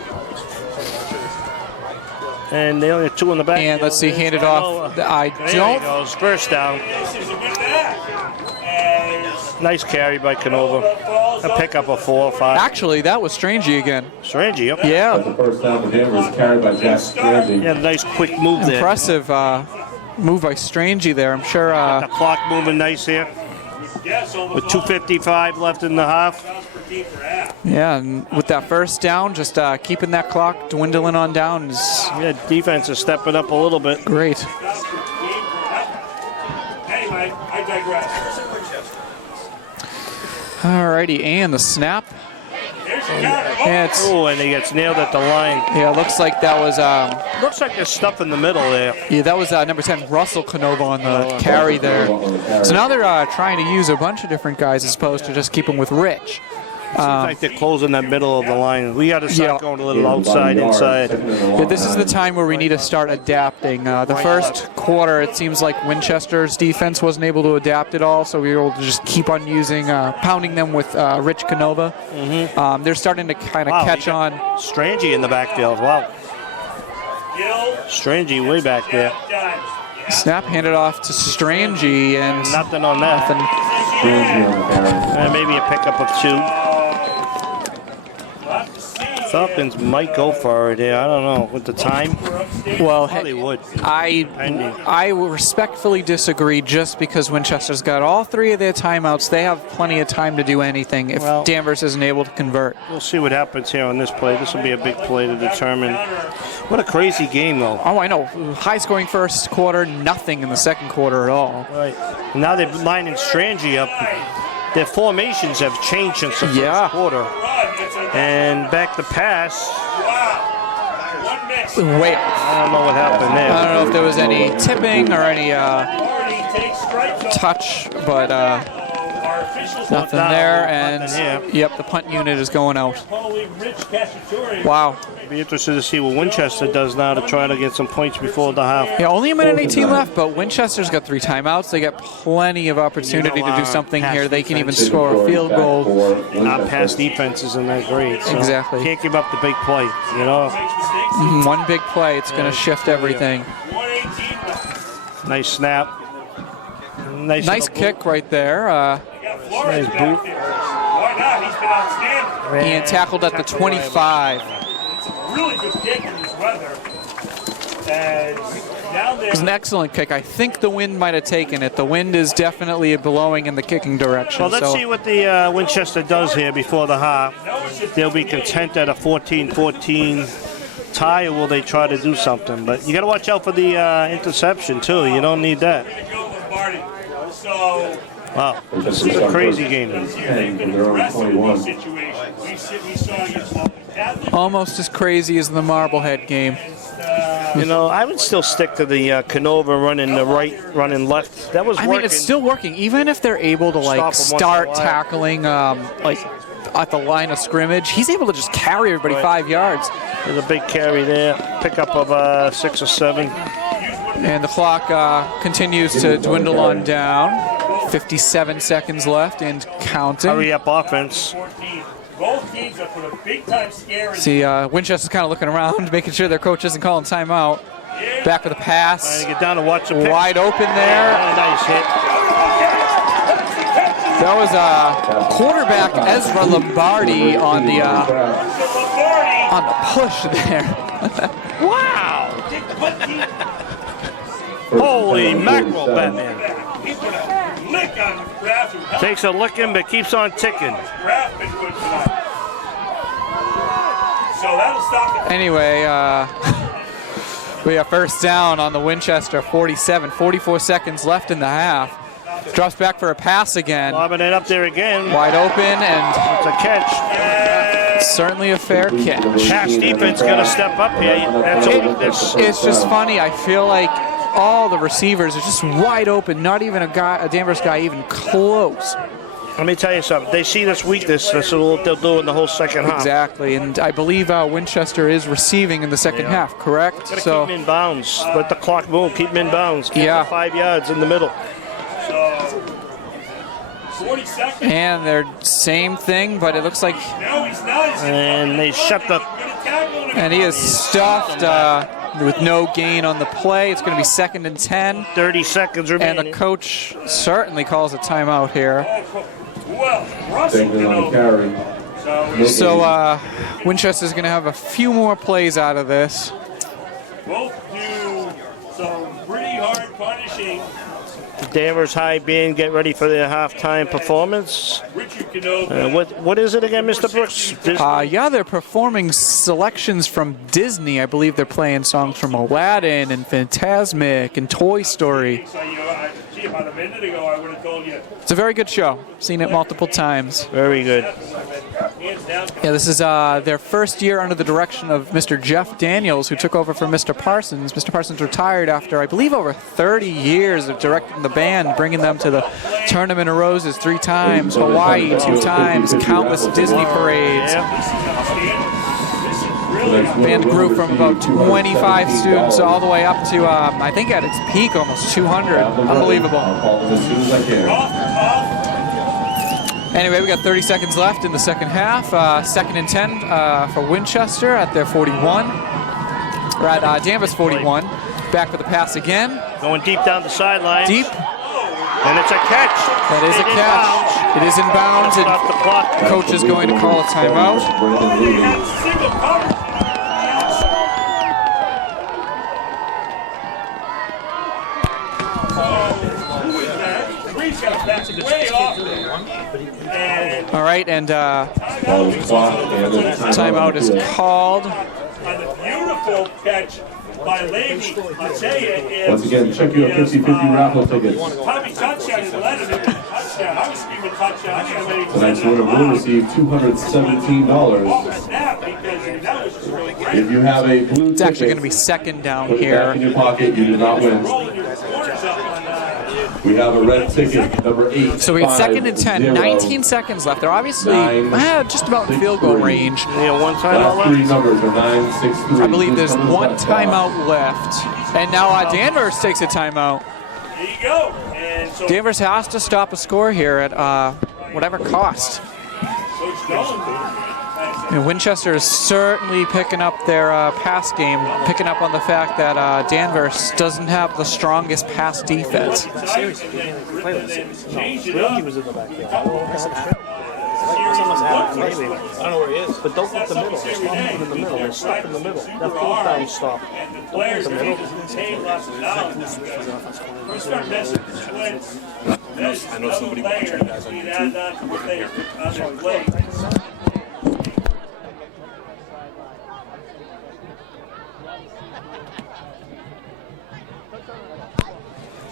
And they only have 2 in the back. And let's see, handed off. I There he don't. goes, first down. This is a good back. As Nice carry by Canova. A pickup of 4 or 5. Actually, that was Strangey again. Strangey, yep. Yeah, The first down to Danvers carried by Jack Strangey. He had a nice quick move there. impressive move by Strangey there. I'm sure. The clock moving nice here. yes, almost With 2:55 left in the half. Yeah, and with that first down, just keeping that clock dwindling on down is Yeah, defense is stepping up a little bit. great. Anyway, I digress. Alrighty, and the snap. And it's, And he gets nailed at the line. yeah, looks like that was Looks like there's stuff in the middle there. yeah, that was number 10 Russell Canova on the carry there. So now they're trying to use a bunch of different guys as opposed to just keep them with Rich. Seems like they're closing that middle of the line. We got to start Yeah. going a little outside, inside. Yeah, this is the time where we need to start adapting. The first quarter, it seems like Winchester's defense wasn't able to adapt at all, so we were able to just keep on using, pounding them with Rich Canova. They're starting to kind of catch on. Strangey in the backfield. Wow. Strangey way back there. Snap handed off to Strangey, and Nothing on that. Maybe a pickup of 2. Falcons might go for it here. I don't know. With the time, well, they would. I respectfully disagree just because Winchester's got all 3 of their timeouts. They have plenty of time to do anything if Danvers isn't able to convert. We'll see what happens here on this play. This will be a big play to determine. What a crazy game, though. Oh, I know. High-scoring first quarter, nothing in the second quarter at all. Right. Now they're lining Strangey up. Their formations have changed since the first quarter. And back to pass. Wait. I don't know what happened there. I don't know if there was any tipping or any touch, but nothing there. And yep, the punt unit is going out. Wow. Be interested to see what Winchester does now to try to get some points before the half. Yeah, only a minute 18 left, but Winchester's got 3 timeouts. They got plenty of opportunity to do something here. They can even score a field goal. Not past defense isn't that great. So exactly. Can't give up the big play, you know. One big play, it's going to shift everything. Nice snap. Nice kick right there. Nice boot. And tackled at the 25. Really good kick in this weather. It was an excellent kick. I think the wind might have taken it. The wind is definitely blowing in the kicking direction. Well, let's see what the Winchester does here before the half. They'll be content at a 14-14 tie, or will they try to do something? But you got to watch out for the interception, too. You don't need that. Wow, this is a crazy game. Almost as crazy as the Marblehead game. You know, I would still stick to the Canova running the right, running left. That was working. I mean, it's still working. Even if they're able to, like, start tackling, like, at the line of scrimmage, he's able to just carry everybody 5 yards. There's a big carry there. Pickup of 6 or 7. And the clock continues to dwindle on down. 57 seconds left and counting. Hurry up offense. Both teams are put a big time scare. See, Winchester's kind of looking around, making sure their coach isn't calling timeout. Back with a pass. Trying to get down to watch the pitch. Wide open there. Nice hit. That was quarterback Ezra Lombardi on the push there. Wow! Holy mackerel, Batman. Takes a licking, but keeps on ticking. Anyway, we have first down on the Winchester 47. 44 seconds left in the half. Drops back for a pass again. Lobbing it up there again. Wide open, and it's a catch. Certainly a fair catch. Pass defense got to step up here. That's a weakness. It's just funny. I feel like all the receivers are just wide open. Not even a Danvers guy even close. Let me tell you something. They see this weakness. That's what they'll do in the whole second half. Exactly, and I believe Winchester is receiving in the second half, correct? Gotta keep them in bounds. Let the clock move. Keep them in bounds. Keep them 5 yards in the middle. 40 seconds. And they're same thing, but it looks like. And they shut the. And he is stuffed with no gain on the play. It's going to be 2nd and 10. 30 seconds remaining. And the coach certainly calls a timeout here. So Winchester's going to have a few more plays out of this. Both do some pretty hard punishing. The Danvers High Band get ready for their halftime performance. What is it again, Mr. Brooks? Yeah, they're performing selections from Disney. I believe they're playing songs from Aladdin and Fantasmic and Toy Story. about a minute ago, I would have told you. It's a very good show. Seen it multiple times. Very good. Hands down. Yeah, this is their first year under the direction of Mr. Jeff Daniels, who took over from Mr. Parsons. Mr. Parsons retired after, I believe, over 30 years of directing the band, bringing them to the Tournament of Roses 3 times, Hawaii 2 times, countless Disney parades. Band grew from about 25 students all the way up to, I think at its peak, almost 200. Unbelievable. Anyway, we got 30 seconds left in the second half. 2nd and 10 for Winchester at their 41. We're at Danvers 41. Back for the pass again. Going deep down the sideline. Deep. And it's a catch. That is a catch. It is in bounds, and Off the clock. coach is going to call a timeout. Way off there. And All right, and timeout is called. on the beautiful catch by Levy, I tell you, Once again, check your 50-50 raffle tickets. Tommy touchdown is led him in touchdown. I was screaming touchdown. I didn't have any Tonight's winner will receive $217. snap because that was just really great. If you have a blue It's actually going to ticket, be second down put it back in here. your pocket. You did not win. Rolling your corners up on We have a red ticket, number 8. So we had 2nd and 10, 19 seconds left. They're obviously just about in field goal range. Yeah, one timeout Last 3 left. numbers are 9, 6, 3. I believe there's one timeout left. And now Danvers takes a timeout. There you go. And so Danvers has to stop a score here at whatever cost. Coach Nolan, And Winchester is certainly picking up their pass game, picking up on the fact that Danvers doesn't have the strongest pass defense. change it up. He was in the backyard. I don't know where he is. But don't go up the middle. Stop him in the middle. There's stuff in the middle. That full time stop. And the players need to contain lots of knowledge. We start messing with splits. I know somebody watching you guys on YouTube. Add on to what they on their plate.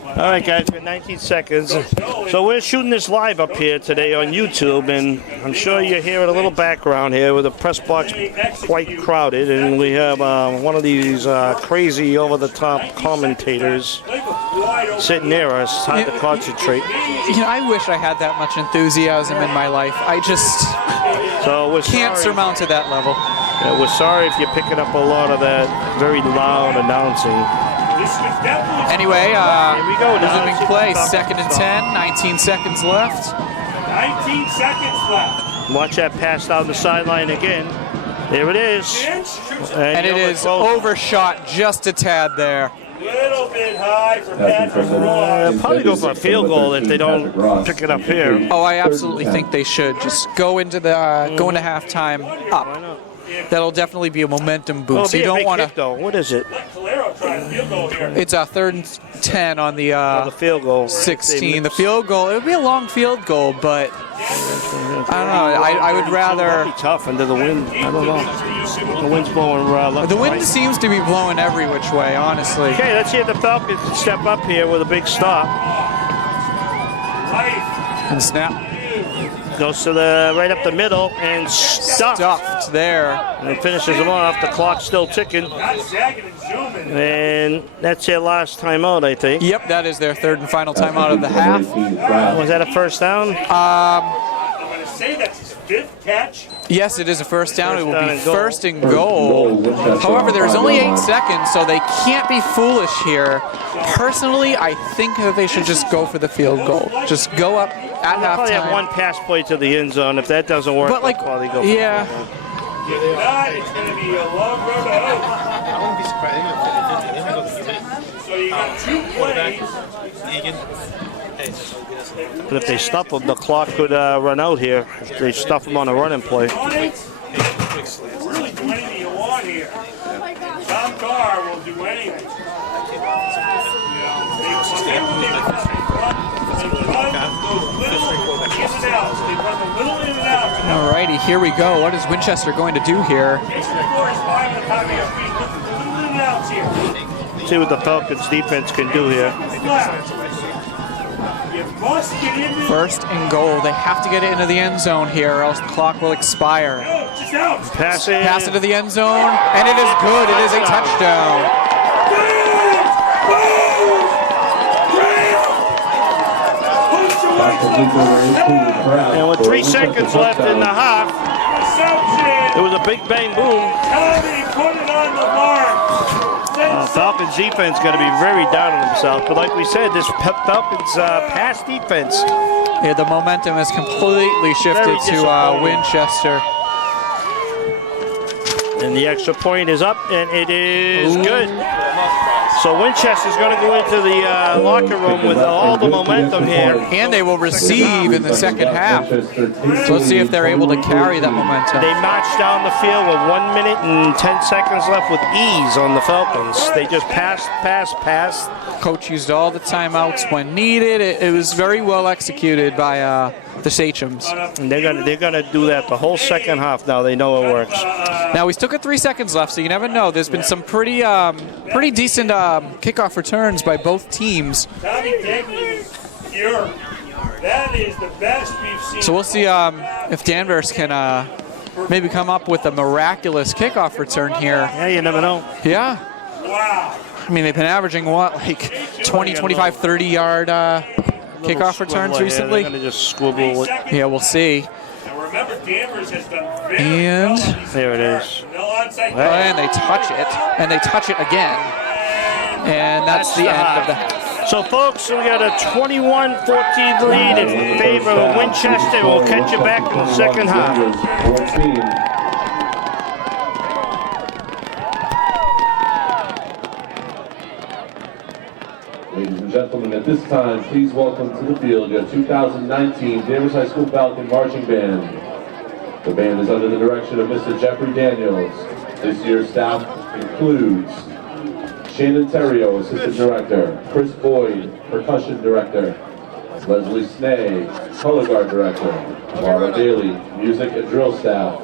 All right, guys, we got 19 seconds. So we're shooting this live up here today on YouTube, and I'm sure you hear a little background here with the press box quite crowded, and we have one of these crazy over-the-top commentators sitting near us. It's hard to concentrate. You know, I wish I had that much enthusiasm in my life. I just So we're can't sorry. surmount to that level. Yeah, we're sorry if you're picking up a lot of that very loud announcing. Anyway, Here we go now. resuming play, 2nd and 10, 19 seconds left. 19 seconds left. Watch that pass down the sideline again. There it is. And it is overshot just a tad there. Little bit high for Patrick Ross. Probably go for a field goal if they don't pick it up here. Oh, I absolutely think they should. Just go into the go into halftime up. That'll definitely be a momentum Oh, boost. So you don't want to. though. What is it? Let Calero try a field goal here. It's a 3rd and 10 on the The field goal. 16. The field goal. It would be a long field goal, but I don't know. I would rather. That'd be tough under the wind. I don't know. The wind's blowing left The and wind right. seems to be blowing every which way, honestly. Okay, let's see if the Falcons can step up here with a big stop. And snap. Goes to the right up the middle and Stuffed there. And it finishes them off. The clock's still ticking. Not zagging and zooming. And that's their last timeout, I think. Yep, that is their 3rd and final timeout of the half. Was that a first down? I'm going to say that's his 5th catch. Yes, it is a first down. It will First down be and goal. 1st and goal. However, there's only 8 seconds, so they can't be foolish here. Personally, I think that they should just go for the field goal. Just go up at Probably have one halftime. pass play to the end zone. If that doesn't work, But, like, they'll probably go for yeah. it. If not, it's going to be a long road to hoe. I wouldn't be surprised. So you got 2 plays. Egan. Hey. But if they stuff them, the clock could run out here. If they stuff them on a running play. On it. Really do anything you want here. Tom Carr will do anything. Alrighty, here we go. What is Winchester going to do here? See what the Falcons defense can do here. You must get in there. First and goal. They have to get it into the end zone here, or else the clock will expire. No, just out. Pass it. Pass into the end zone, and it is good. It is a touchdown. And with 3 seconds left in the half, it was a big bang boom. Tommy, put it on the mark. Falcons defense got to be very down on themselves. But like we said, this Falcons pass defense. Yeah, the momentum has completely shifted Very to disappointing. Winchester. And the extra point is up, and it is good. So Winchester's going to go into the locker room with all the momentum here. And they will receive in the second half. So let's see if they're able to carry that momentum. They marched down the field with 1 minute and 10 seconds left with ease on the Falcons. They just passed. Coach used all the timeouts when needed. It was very well executed by the Sachems. And they're gonna do that the whole second half now. They know it works. Now we still got 3 seconds left, so you never know. There's been some pretty decent kickoff returns by both teams. Tommy Degnan, that is the best we've seen. So we'll see if Danvers can maybe come up with a miraculous kickoff return here. Yeah, you never know. Yeah. Wow. I mean, they've been averaging what, like 20, 25, 30-yard kickoff returns recently. They're gonna just squibble it. Yeah, we'll see. And remember, Danvers has done very And well. There it is. No onside. And they touch it, and they touch it again. And that's the end of the... So, folks, we got a 21-14 lead in favor of Winchester. We'll catch you back in the second half. 14. Ladies and gentlemen, at this time, please welcome to the field your 2019 Danvers High School Falcon Marching Band. The band is under the direction of Mr. Jeffrey Daniels. This year's staff includes Shannon Terrio, Assistant Director, Chris Boyd, Percussion Director, Leslie Snay, Color Guard Director, Laura Daly, Music and Drill Staff,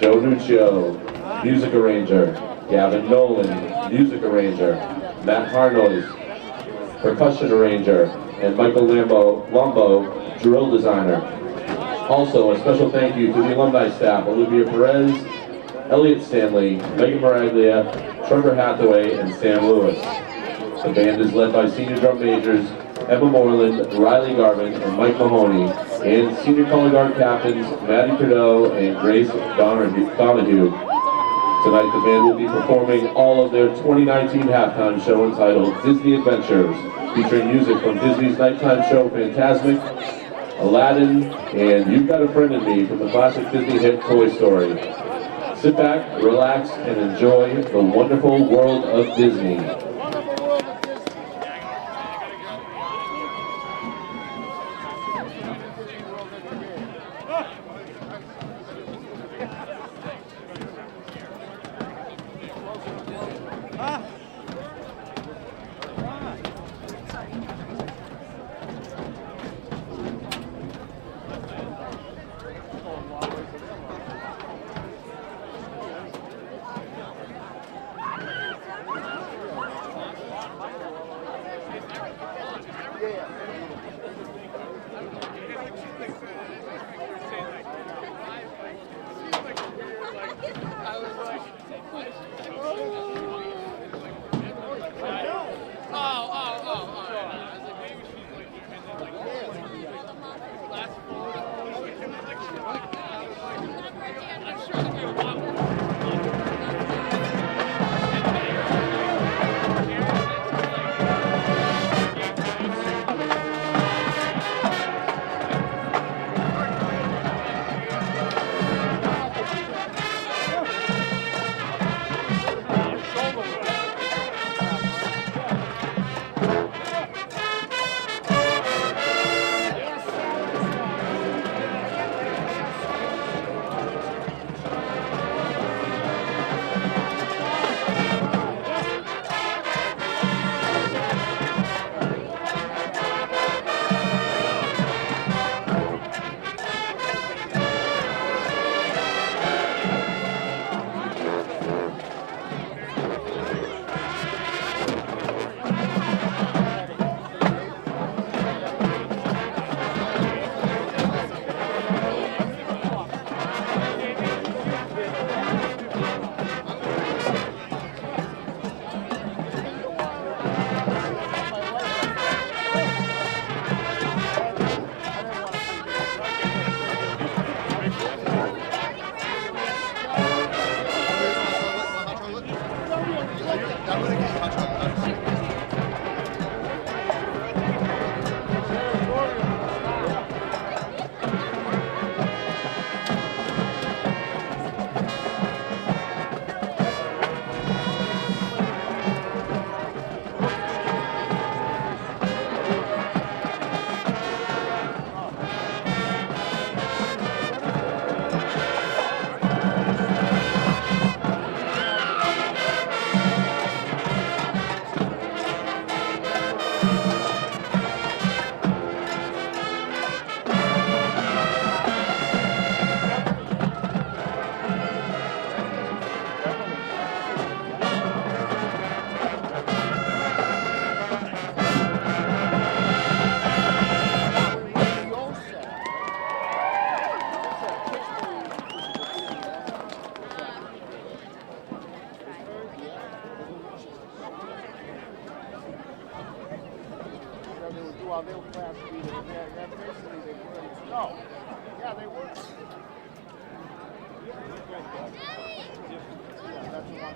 Joe Nuccio, Music Arranger, Gavin Nolan, Music Arranger, Matt Harnois, Percussion Arranger, and Michael Lombo, Drill Designer. Also, a special thank you to the alumni staff, Olivia Perez, Elliot Stanley, Megan Maraglia, Trevor Hathaway, and Sam Lewis. The band is led by senior drum majors Emma Moreland, Riley Garvin, and Mike Mahoney, and senior color guard captains Maddie Trudeau and Grace Donahue. Tonight, the band will be performing all of their 2019 halftime show entitled Disney Adventures, featuring music from Disney's nighttime show Fantasmic, Aladdin, and You've Got a Friend in Me from the classic Disney hit Toy Story. Sit back, relax, and enjoy the wonderful world of Disney. Well, they were class B. Basically, they were. No. Yeah, they were. Yeah, that's the one.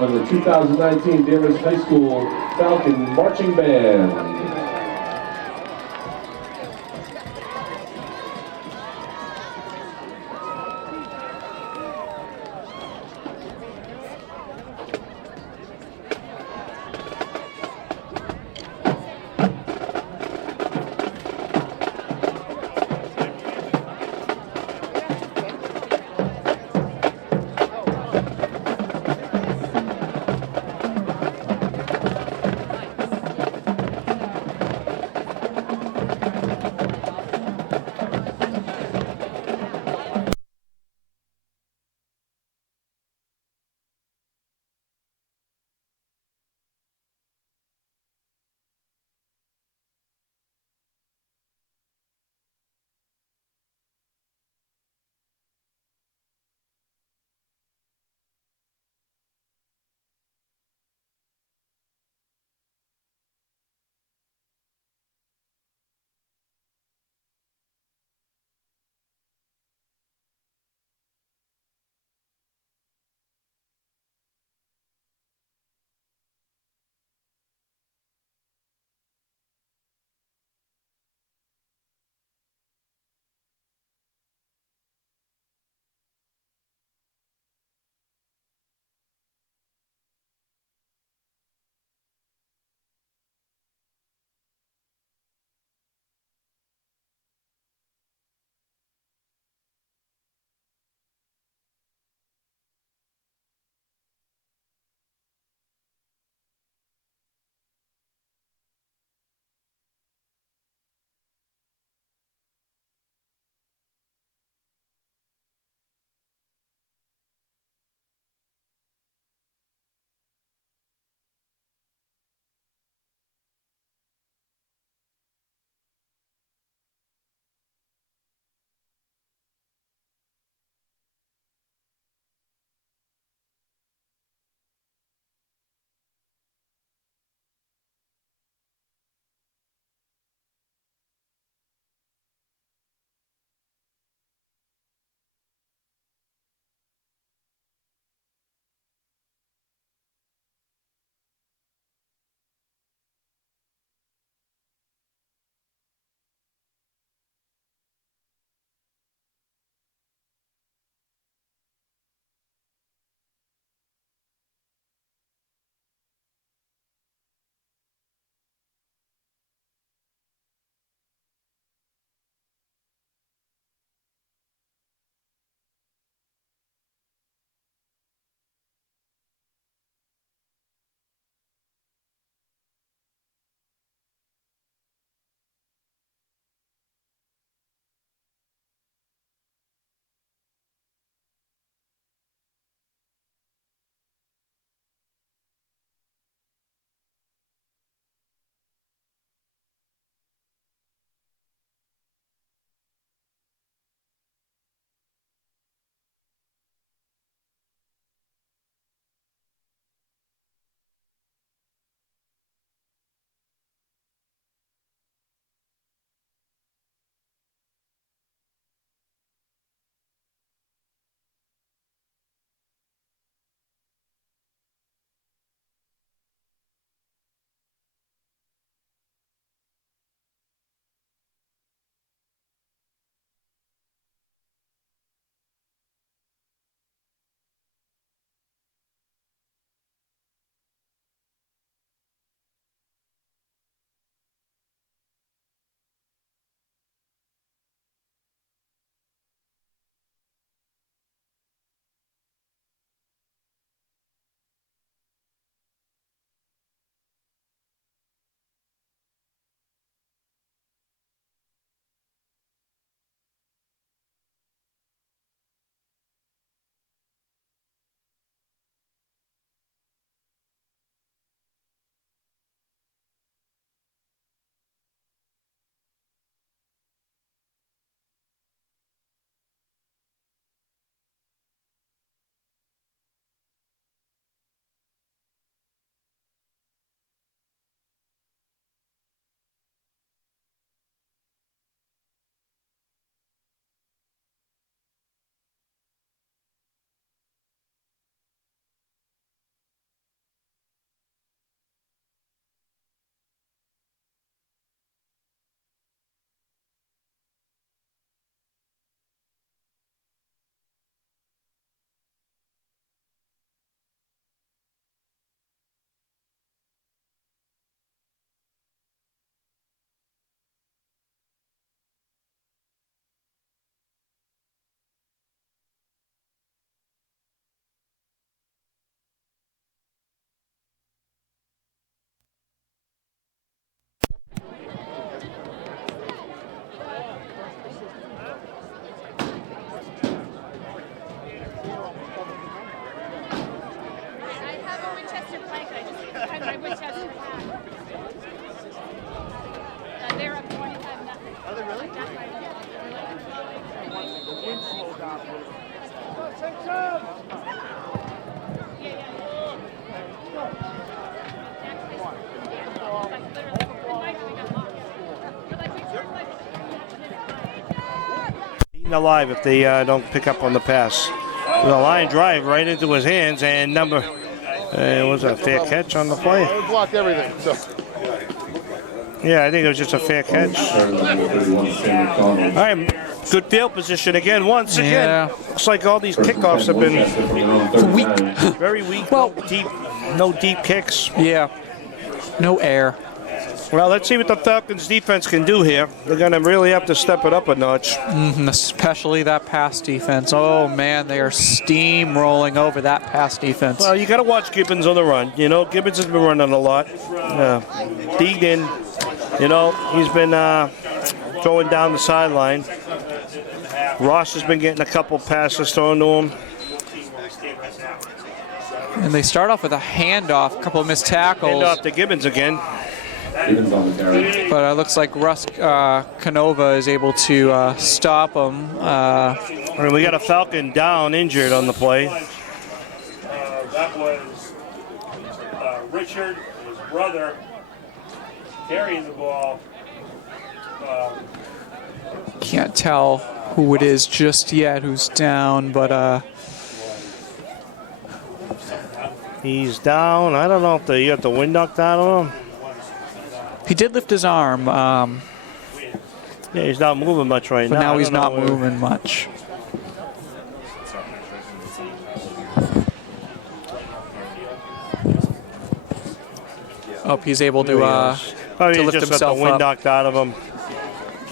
gentlemen, the 2019 Danvers High School Falcon Marching Band. eaten alive if they don't pick up on the pass. The line drive right into his hands, and was a fair catch on the play. It blocked everything. So. Yeah, I think it was just a fair catch. All right, good field position again. Once again, looks like all these kickoffs have been weak. Very weak. Well, no deep kicks. Yeah, no air. Well, let's see what the Falcons defense can do here. They're going to really have to step it up a notch. Especially that pass defense. Oh, man, they are steamrolling over that pass defense. Well, you got to watch Gibbons on the run. You know, Gibbons has been running a lot. Deegan, you know, he's been throwing down the sideline. Ross has been getting a couple passes thrown to him. And they start off with a handoff, a couple of missed tackles. Handoff to Gibbons again. But it looks like Russ Canova is able to stop him. We got a Falcon down, injured on the play. That was Richard, his brother, carrying the ball. Can't tell who it is just yet who's down, but he's down. I don't know if you got the wind knocked out of him. He did lift his arm. Yeah, he's not moving much right now. But now he's not moving much. Oh, he's able to lift just himself got the wind up. knocked out of him.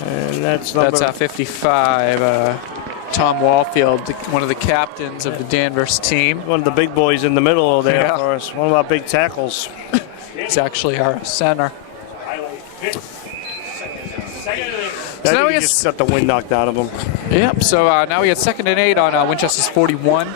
And that's at 55. Tom Wallfield, one of the captains of the Danvers team. One of the big boys in the middle there for us. One of our big tackles. It's actually our center. So now he just got the wind knocked out of him. Yep, so now we had 2nd and 8 on Winchester's 41.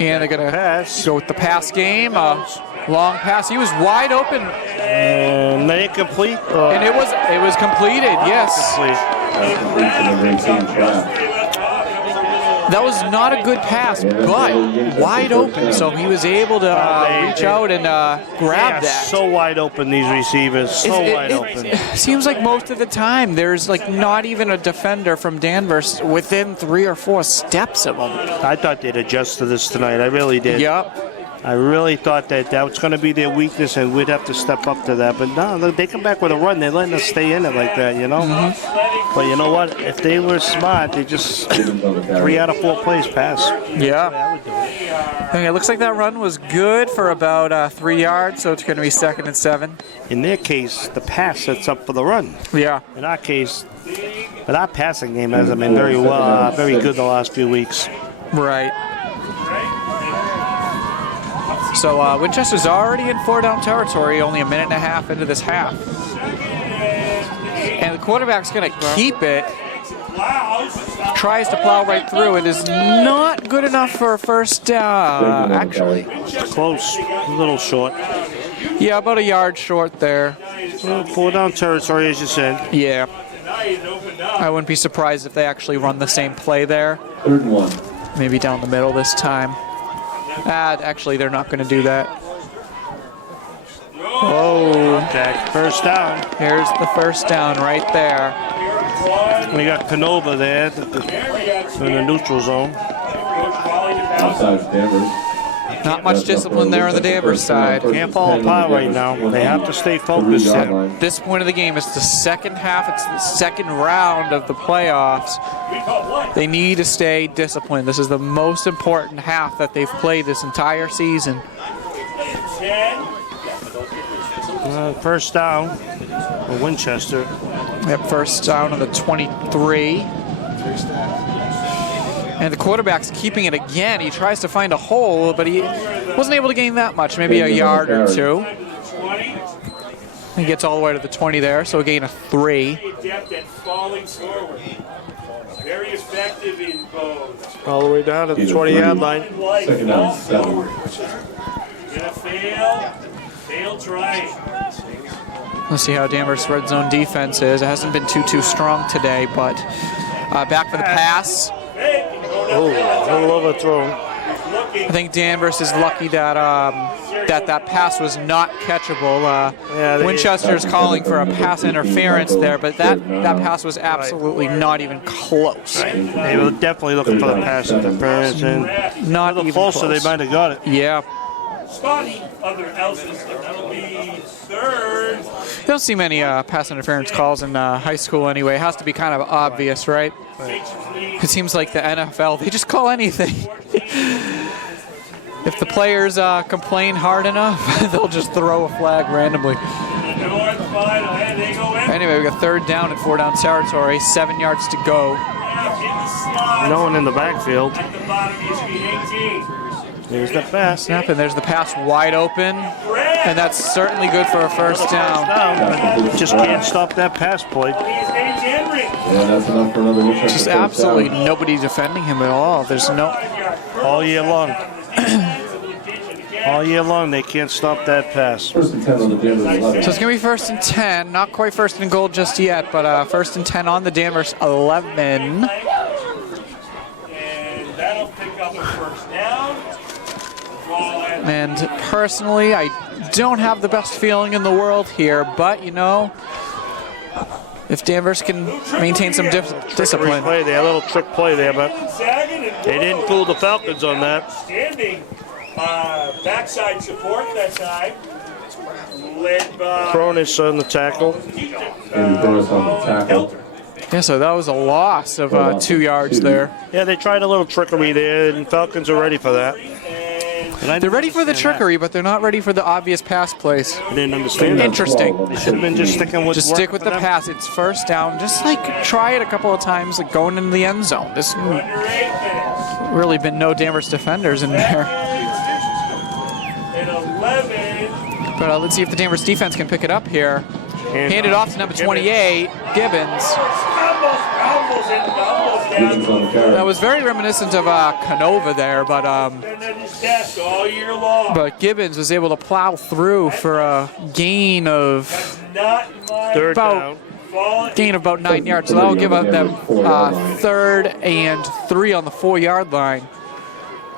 And they're going to go with the pass game. Long pass. He was wide open. And incomplete. And it was completed, yes. That was not a good pass, but wide open. So he was able to reach out and grab that. So wide open, these receivers. Wide open. It seems like most of the time there's like not even a defender from Danvers within 3 or 4 steps of him. I thought they'd adjust to this tonight. I really did. Yep. I really thought that was going to be their weakness and we'd have to step up to that. But no, they come back with a run. They're letting us stay in it like that, you know? Mm-hmm. But you know what? If they were smart, they just 3 out of 4 plays pass. Yeah. Okay, it looks like that run was good for about 3 yards, so it's going to be 2nd and 7. In their case, the pass sets up for the run. Yeah. In our case, but our passing game hasn't been very good the last few weeks. Right. So Winchester's already in 4-down territory, only a minute and a half into this half. And the quarterback's going to keep it. Tries to plow right through. It is not good enough for a first down, actually. Close, a little short. Yeah, about a yard short there. 4-down territory, as you said. Yeah. I wouldn't be surprised if they actually run the same play there. 3rd and 1. Maybe down the middle this time. Actually, they're not going to do that. Oh. Okay, first down. Here's the first down right there. We got Canova there in the neutral zone. Outside Danvers. Not much discipline there on the Danvers side. Can't fall apart right now. They have to stay focused. At this point of the game, it's the second half. It's the second round of the playoffs. They need to stay disciplined. This is the most important half that they've played this entire season. First down for Winchester. Yep, first down on the 23. And the quarterback's keeping it again. He tries to find a hole, but he wasn't able to gain that much, maybe a yard or 2. He gets all the way to the 20 there, so a gain of 3. Very effective in both. All the way down to the 20-yard line. 2nd down 7. Gonna fail trying. Let's see how Danvers' red zone defense is. It hasn't been too strong today, but back for the pass. Oh, a little overthrown. I think Danvers is lucky that that that pass was not catchable. they- Winchester's calling for a pass interference there, but that pass was absolutely not even close. They were definitely looking for the pass interference, and Not a little even closer, close. they might have got it. Yeah. Scotty, other else's, that'll be third. You don't see many pass interference calls in high school anyway. It has to be kind of obvious, right? It seems like the NFL, they just call anything. If the players complain hard enough, they'll just throw a flag randomly. North final, and they go in. Anyway, we got 3rd down and 4 down territory, 7 yards to go. In the slot. No one in the backfield. At the bottom, he should be 18. There's the pass. Snap, and there's the pass wide open, and that's certainly good for a first down. But just can't stop that pass play. His name's Henry. Yeah, that's enough for another Winchester Just first absolutely down. nobody defending him at all. There's no. All year long. All year long, they can't stop that pass. First and 10 on the Danvers 11. So it's going to be 1st and 10. Not quite 1st and goal just yet, but 1st and 10 on the Danvers 11. And that'll pick up a first down. And personally, I don't have the best feeling in the world here, but you know, if Danvers can maintain some discipline. Play there, a little trick play there, but they didn't fool the Falcons on that. Standing backside support that time. Led by Cronus on the tackle. And Burris on the tackle. Yeah, so that was a loss of 2 yards there. Yeah, they tried a little trickery there, and Falcons are ready for that. They're ready for the trickery, but they're not ready for the obvious pass plays. I didn't understand that. Interesting. They should have been just sticking with Just stick with the pass. It's first down. Just like try it a couple of times, like going into the end zone. This really been no Danvers defenders in there. and 11. But let's see if the Danvers defense can pick it up here. Hand it off to number 28, Gibbons. Almost Gibbons on the carry. That was very reminiscent of Canova there, but all year long. but Gibbons was able to plow through for a gain of Third about down. about 9 yards. So that'll give up them 3rd and 3 on the 4-yard line.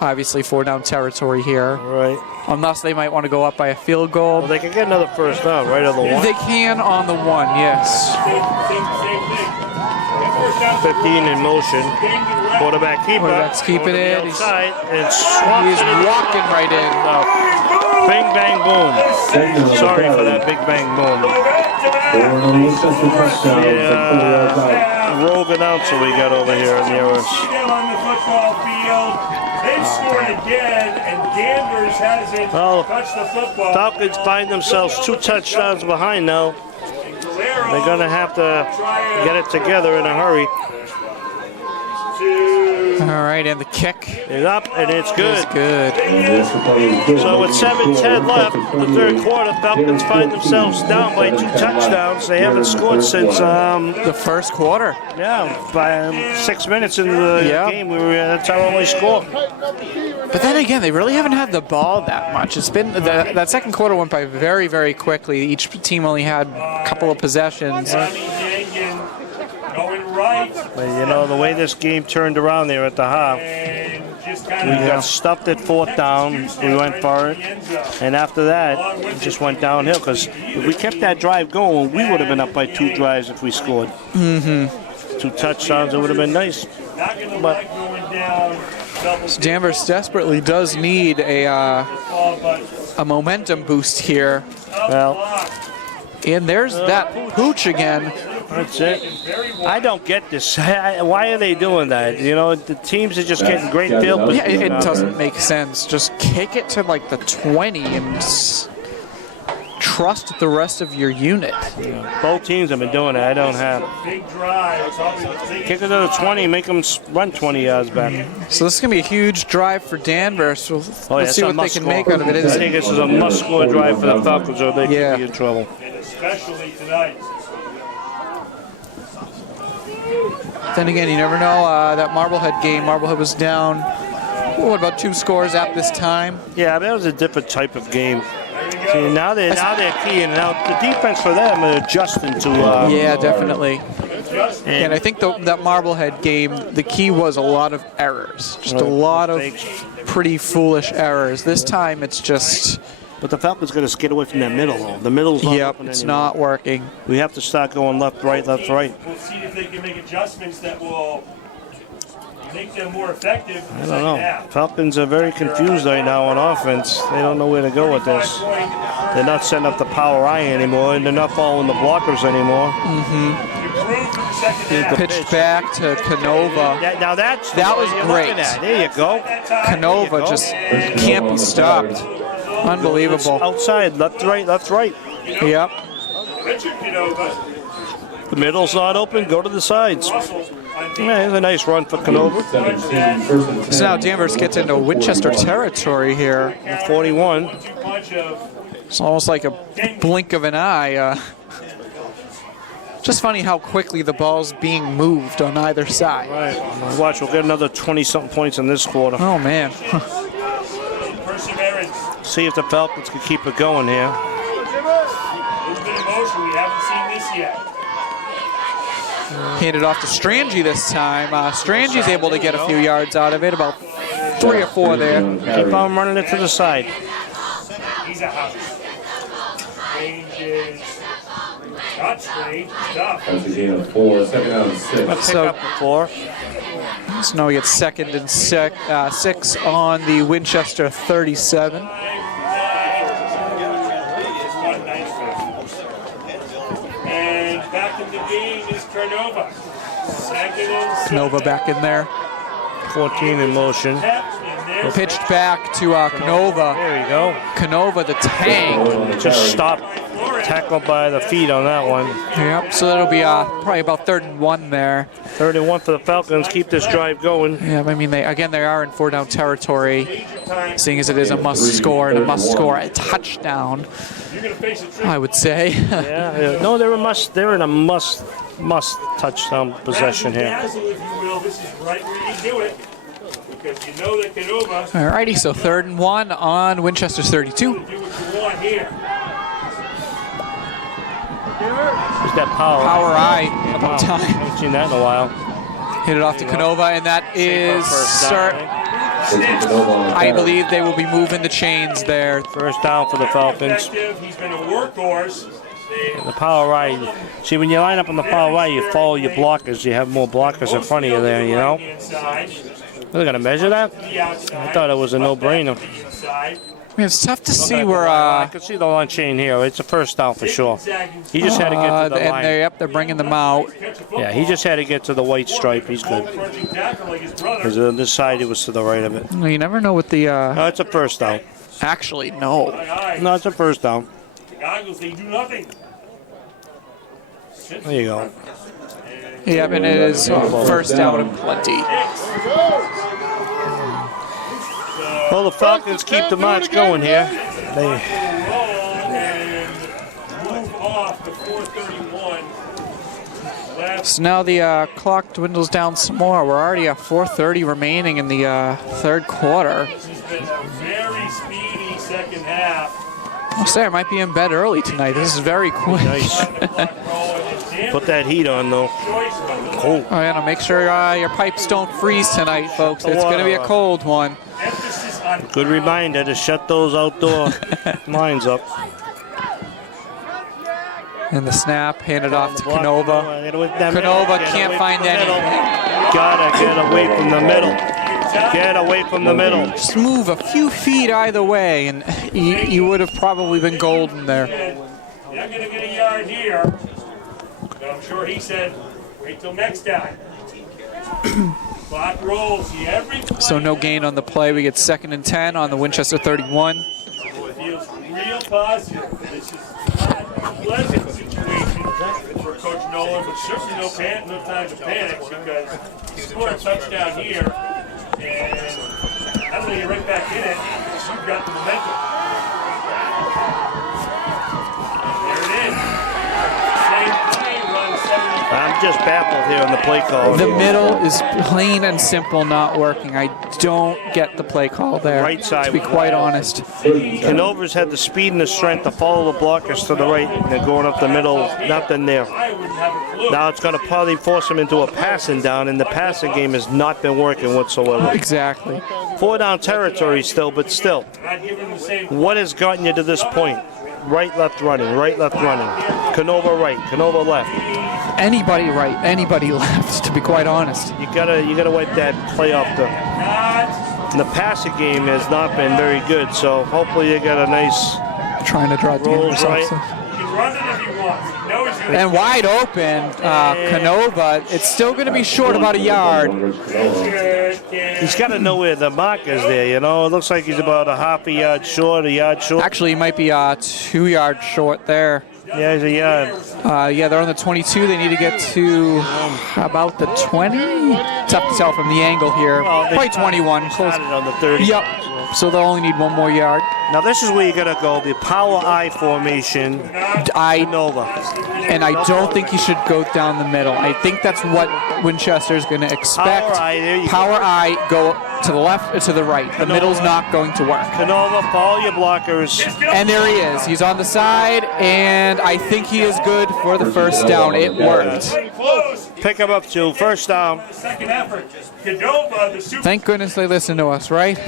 Obviously 4 down territory here. Right. Unless they might want to go up by a field goal. Well, they can get another first down, right on the 1. They can on the 1, yes. Same thing. 15 in motion. Quarterback keeper. Quarterback's keeping it. Outside, and He's walking right in. Bing, bang, boom. Sorry for that big bang boom. Winchester touchdown. Rogue announcer we got over here near us. Still on the football field. They've scored again, and Danvers hasn't touched the football. Falcons find themselves 2 touchdowns behind now. They're going to have to get it together in a hurry. All right, and the kick It's up, and it's good. is good. So with 7:10 left, the 3rd quarter, Falcons find themselves down by 2 touchdowns. They haven't scored since, The first quarter. by 6 minutes into the game, that's our only score. But then again, they really haven't had the ball that much. It's been that second quarter went by very, very quickly. Each team only had a couple of possessions. Going right. But you know, the way this game turned around there at the half, And just we kind of got stuffed at 4th down. We went for it. And after that, it just went downhill because if we kept that drive going, we would have been up by 2 drives if we scored. 2 touchdowns, it would have been nice. not going to But like going down. Double Danvers desperately does need ball, but a momentum boost here. well, And there's that pooch again. that's it. I don't get this. Why are they doing that? You know, the teams are just getting great field Yeah, position. it out there. doesn't make sense. Just kick it to like the 20 and trust the rest of your unit. Both teams have been doing it. I don't have. big drive. It's probably the biggest Kick it to the 20, make them run 20 yards back. So this is going to be a huge drive for Danvers. We'll Oh, yeah, see what they can make out of it. I think this is a must-score drive for the Falcons, or they Yeah. could be in trouble. especially tonight. Then again, you never know. That Marblehead game, Marblehead was down, what, about 2 scores at this time? Yeah, that was a different type of game. See, now they're keying out. The defense for them are adjusting to. Yeah, definitely. And I think that Marblehead game, the key was a lot of errors. Just a lot of pretty foolish errors. This time it's just But the Falcons got to skate away from that middle, though. The middle's not Yep, open it's anymore. not working. We have to start going left, right, left, right. We'll see if they can make adjustments that will make them more effective. I don't know. Falcons are very confused right now on offense. They don't know where to go with this. They're not setting up the power eye anymore, and they're not following the blockers anymore. Pitched back to Canova. Now that was great. There you go. Canova just can't be stopped. Unbelievable. Outside, left, right, left, right. Yep. The middle's not open. Go to the sides. Yeah, it's a nice run for Canova. So now Danvers gets into Winchester territory here. 41. It's almost like a blink of an eye. Just funny how quickly the ball's being moved on either side. Right. Watch, we'll get another 20-something points in this quarter. Oh, man. See if the Falcons can keep it going here. There's been emotion. We haven't seen this yet. Handed off to Strange this time. Strange's able to get a few yards out of it, about 3 or 4 there. Keep on running it to the side. He's a house. Strange is not strange. Tough. That's a gain of 4, second down and 6. Pick up the 4. So now we get 2nd and 6 on the Winchester 37. And back in the game is Canova. 2nd and 6. Canova back in there. 14 in motion. Pitched back to Canova. There you go. Canova, the tank. Just stop. Tackled by the feet on that one. Yep, so that'll be probably about 3rd and 1 there. 3rd and 1 for the Falcons. Keep this drive going. Yeah, I mean, they are in 4-down territory, seeing as it is a must score and a must score a touchdown, I would say. Yeah. No, they're in a must touchdown possession here. This is right where you do it. Because you know that Canova. Alrighty, so 3rd and 1 on Winchester's 32. Do what you want here. There's that power eye about time. I haven't seen that in a while. Hit it off to Canova, and that is, I believe they will be moving the chains there. First down for the Falcons. He's been a workhorse. The power right. See, when you line up on the power right, you follow your blockers. You have more blockers in front of you there, you know? They're going to measure that? I thought it was a no-brainer. I mean, it's tough to see where. I can see the line chain here. It's a first down for sure. He just had to get to the line. And they're bringing them out. Yeah, he just had to get to the white stripe. He's good. Because on this side, it was to the right of it. You never know what the. No, it's a first down. Actually, no. No, it's a first down. They do nothing. There you go. Yeah, and it is first down and plenty. Well, the Falcons keep the march going here. So now the clock dwindles down some more. We're already at 4:30 remaining in the 3rd quarter. This has been a very speedy second half. I'll say I might be in bed early tonight. This is very quick. Nice. Put that heat on, though. Cold. Oh, yeah, make sure your pipes don't freeze tonight, folks. It's going to be a cold one. Good reminder to shut those outdoor lines up. And the snap handed off to Canova. Canova can't find anything. Gotta get away from the middle. Get away from the middle. Just move a few feet either way, and you would have probably been golden there. You're not going to get a yard here. But I'm sure he said, wait till next time. Clock rolls. So no gain on the play. We get 2nd and 10 on the Winchester 31. It feels real positive. This is not a pleasant situation for Coach Nolan, but certainly no time to panic because he scored a touchdown here, and that'll let you right back in it. You've got the momentum. There it is. Same play, run 75. I'm just baffled here in the play call. The middle is plain and simple not working. I don't get the play call there, Right side. to be quite honest. Canova's had the speed and the strength to follow the blockers to the right. They're going up the middle, nothing there. Now it's going to probably force them into a passing down, and the passing game has not been working whatsoever. Exactly. 4 down territory still, but still. What has gotten you to this point? Right, left running, right, left running. Canova right, Canova left. Anybody right, anybody left, to be quite honest. You gotta wipe that play off the passing game has not been very good, so hopefully you got a nice Trying to draw rolls Danvers right. off. He can run it if he wants. He knows it. And wide open, Canova. It's still going to be short about a yard. He's got to know where the mark is there, you know. It looks like he's about a half a yard short, a yard short. Actually, he might be 2 yards short there. Yeah, he's a yard. Yeah, they're on the 22. They need to get to about the 20. Tough to tell from the angle here. Well, they Probably 21. Close. Started on the 30. Yep. So they'll only need one more yard. Now this is where you got to go, the power I formation. Nova. And I don't think he should go down the middle. I think that's what Winchester's going to expect. Power I, there you go. Power I, go to the left or to the right. The middle's not going to work. Canova, follow your blockers. And there he is. He's on the side, and I think he is good for the first down. It worked. Pick him up to first down. Second effort. Canova, the super Thank goodness they listen to us, right?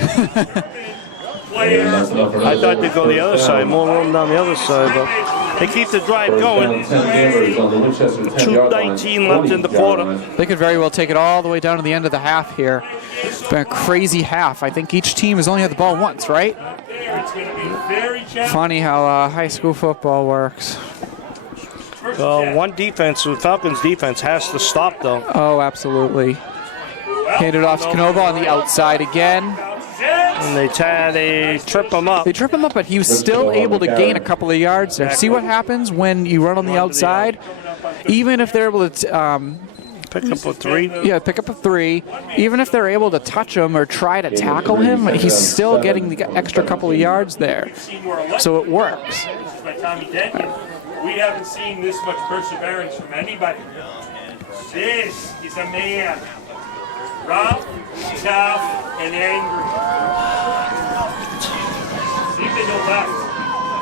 player. I thought they'd go the other side, more room down the other side, but they keep the drive going. 2:19 left in the quarter. They could very well take it all the way down to the end of the half here. It's been a crazy half. I think each team has only had the ball once, right? It's going to be very challenging. Funny how high school football works. One defense, the Falcons defense has to stop though. Oh, absolutely. Handed off to Canova on the outside again. And they trip him up. They trip him up, but he was still able to gain a couple of yards there. See what happens when you run on the outside? Even if they're able to Pick up a 3. Yeah, pick up a 3. Even if they're able to touch him or try to tackle him, he's still getting the extra couple of yards there. So it works. By Tommy Denton, we haven't seen this much perseverance from anybody. This is a man. Rough, tough, and angry. See if they go left.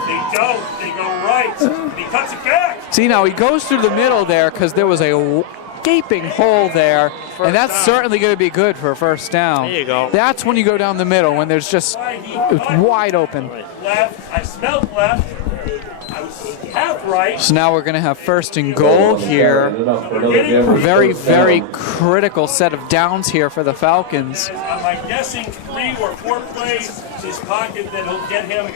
If they don't, they go right. And he cuts it back. See, now he goes through the middle there because there was a gaping hole there, and that's certainly going to be good for a first down. There you go. That's when you go down the middle, when there's just it's wide open. Left, I smelled left. I was half right. So now we're going to have first and goal here. A very, very critical set of downs here for the Falcons. I'm guessing 3 or 4 plays in his pocket that will get him.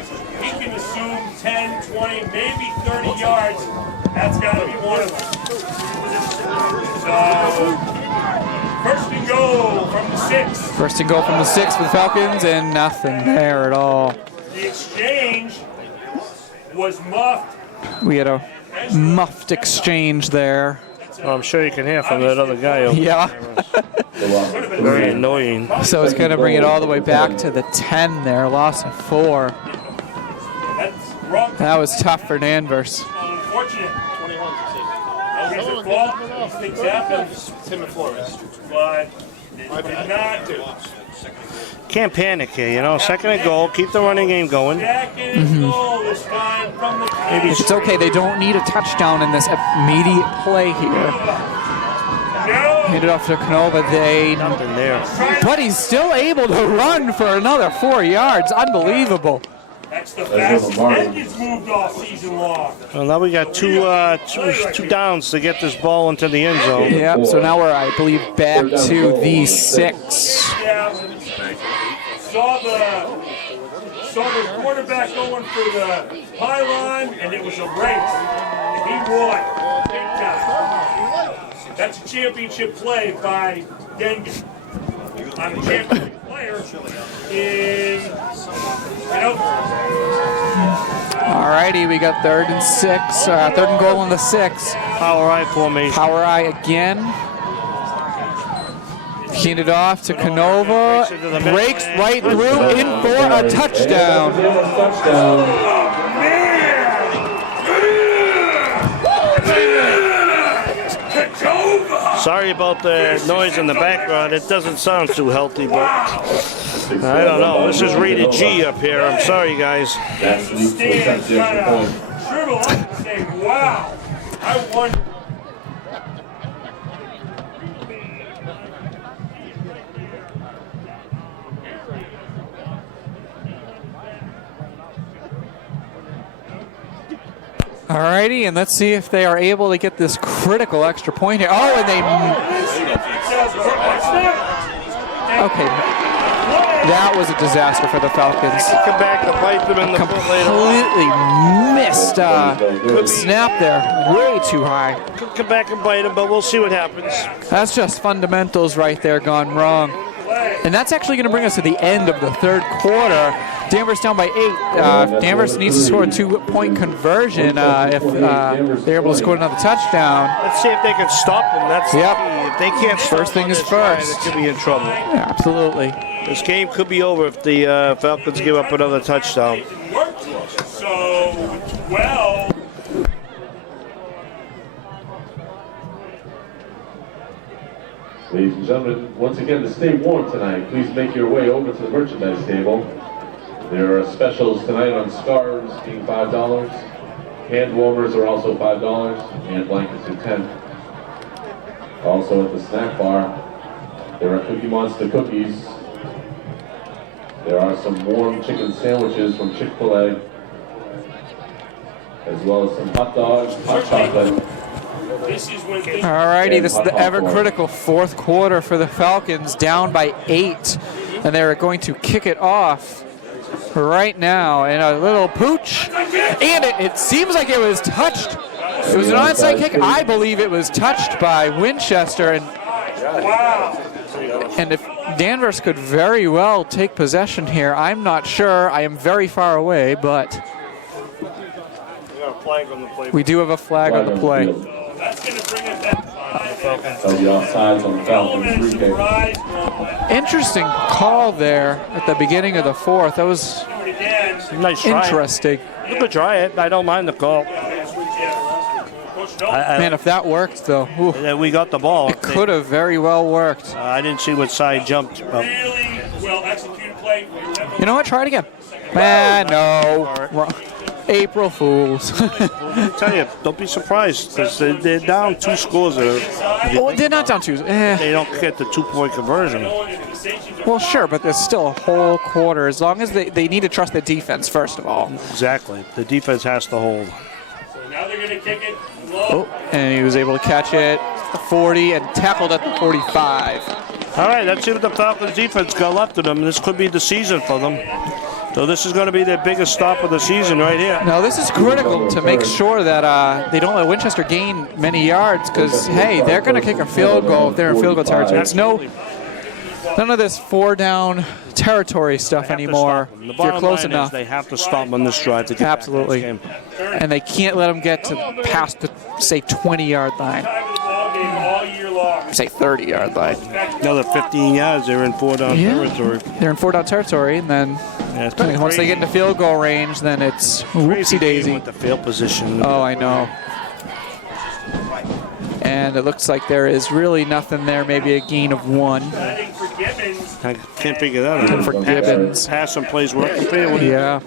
He can assume 10, 20, maybe 30 yards. That's got to be one of them. So, first and goal from the 6. First and goal from the 6 for the Falcons, and nothing there at all. The exchange was muffed. We had a muffed exchange there. Well, I'm sure you can hear from that other guy over Yeah. Very annoying. So it's going to bring it all the way back to the 10 there, loss of 4. That's wrong. That was tough for Danvers. Unfortunate. No reason fault. These things happen. But they did not do. Can't panic here, you know. Second and goal, keep the running game going. Second and goal this time from the Maybe It's okay. They don't need a touchdown in this immediate play here. Hand it off to Canova. nothing there. But he's still able to run for another 4 yards. Unbelievable. That's the fastest Jenkins moved all season long. Well, now we got two downs to get this ball into the end zone. Yep, so now we're, I believe, back to the 6. Yeah. Saw the quarterback going for the pylon, and it was a race. And he won. Big time. That's a championship play by Dengen. I'm a championship player in Alrighty, we got 3rd and 6. 3rd and goal on the 6. Power I formation. Power I again. Handed off to Canova. Breaks right through, in for a touchdown. Sorry about the noise in the background. It doesn't sound too healthy, but I don't know. This is rated G up here. I'm sorry, guys. That's leads to attempt the extra point. Shrivel up and say, wow, I won. Alrighty, and let's see if they are able to get this critical extra point here. Oh, and they... Okay. That was a disaster for the Falcons. Come back to bite them in the foot later. Completely missed snap there. Way too high. Come back and bite them, but we'll see what happens. That's just fundamentals right there gone wrong. And that's actually going to bring us to the end of the third quarter. Danvers down by 8. Danvers needs to score a 2-point conversion if they're able to score another touchdown. Let's see if they can stop them. That's the key. If they can't stop First thing on is this drive, first. it could be in trouble. Yeah, absolutely. This game could be over if the Falcons give up another touchdown. So, 12. Ladies and gentlemen, once again, to stay warm tonight, please make your way over to the merchandise table. There are specials tonight on scarves being $5. Hand warmers are also $5, and blankets are $10. Also at the snack bar, there are Cookie Monster cookies. There are some warm chicken sandwiches from Chick-fil-A, as well as some hot dogs, hot chocolate. Alrighty, this is the ever-critical fourth quarter for the Falcons, down by 8. And they're going to kick it off right now, and a little pooch. And it seems like it was touched. It was an onside kick. I believe it was touched by Winchester. And if Danvers could very well take possession here, I'm not sure. I am very far away, but we do have a flag on the play. That's going to bring us that Interesting call there at the beginning of the fourth. That was nice try. Interesting. You could try it. I don't mind the call. Man, if that worked, though, we got the ball. It could have very well worked. I didn't see what side jumped. Really well executed play. You know what? Try it again. No. Wrong. April Fools. I tell you, don't be surprised because they're down 2 scores. Well, they're not down 2. They don't get the 2-point conversion. Well, sure, but there's still a whole quarter. As long as they need to trust their defense, first of all. Exactly. The defense has to hold. So now they're going to kick it low. And he was able to catch it at the 40 and tackled at the 45. All right, let's see what the Falcons defense got left of them. This could be the season for them. So this is going to be their biggest stop of the season right here. Now this is critical to make sure that they don't let Winchester gain many yards because, hey, they're going to kick a field goal if they're in field goal territory. It's none of this 4-down territory stuff anymore. The if you're close line enough. is they have to stop them on this drive to get Absolutely. back in this game. And they can't let them get to past the, say, 20-yard line. Say 30-yard line. Another 15 yards, they're in 4-down territory. They're in 4-down territory, and then once they get into field goal range, then it's whoopsie-daisy. With the field position. Oh, I know. And it looks like there is really nothing there, maybe a gain of 1. I can't figure that out. For Gibbons. Passing plays working for you? Yeah.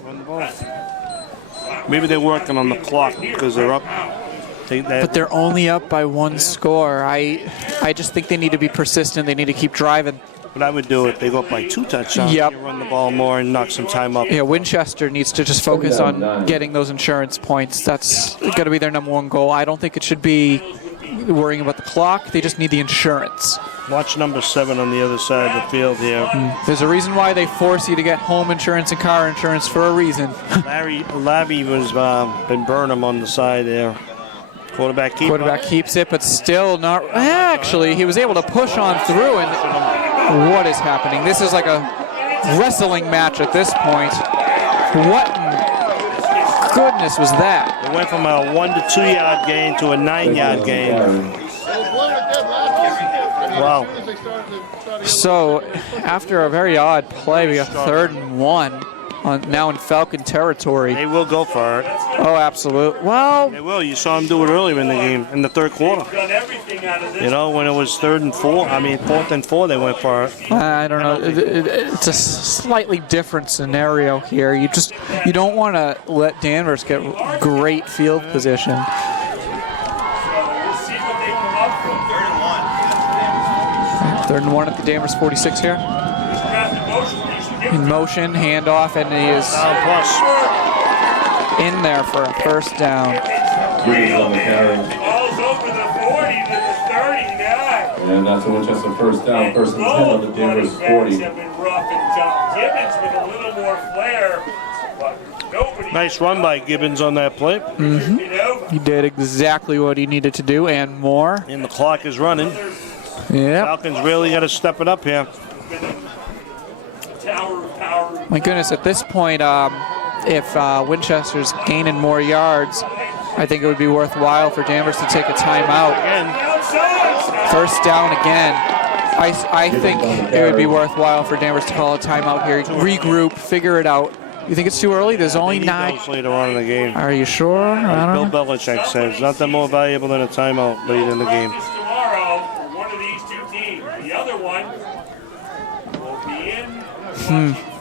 Maybe they're working on the clock because they're up. But they're only up by 1 score. I just think they need to be persistent. They need to keep driving. But I would do it. They go up by 2 touchdowns. Yep. You run the ball more and knock some time up. Yeah, Winchester needs to just focus on getting those insurance points. That's going to be their #1 goal. I don't think it should be worrying about the clock. They just need the insurance. Watch number 7 on the other side of the field here. There's a reason why they force you to get home insurance and car insurance for a reason. Larry was been Burnham on the side there. Quarterback keeps it, but still not. Actually, he was able to push on through. And what is happening? This is like a wrestling match at this point. What in goodness was that? It went from a 1 to 2 yard gain to a 9-yard gain. Wow. So after a very odd play, we got 3rd and 1. now in Falcon territory. They will go for it. Oh, absolutely. Well, They will. You saw them do it earlier in the game, in the third quarter. Done everything out of this. You know, when it was 4th and 4, they went for it. I don't know. It's a slightly different scenario here. You don't want to let Danvers get great field position. So we'll see what they come up with. 3rd and 1 at the Danvers 46 here. In motion, handoff, and he is Plus. in there for a first down. Gibbons on the carry. Ball's over the 40 to the 39. And that's a Winchester first down. First and 10 on the Danvers 40. Have been rough and tough. Gibbons with a little more flair, but nobody. Nice run by Gibbons on that play. He did exactly what he needed to do and more. And the clock is running. Yep. Falcons really got to step it up here. Tower of power. My goodness, at this point, if Winchester's gaining more yards, I think it would be worthwhile for Danvers to take a timeout. Again, First down again. I think it would be worthwhile for Danvers to call a timeout here, regroup, figure it out. You think it's too early? There's only 9. later on in the game. Are you sure? I don't Bill know. Belichick says nothing more valuable than a timeout late in the game. Tomorrow for one of these two teams. The other one will be in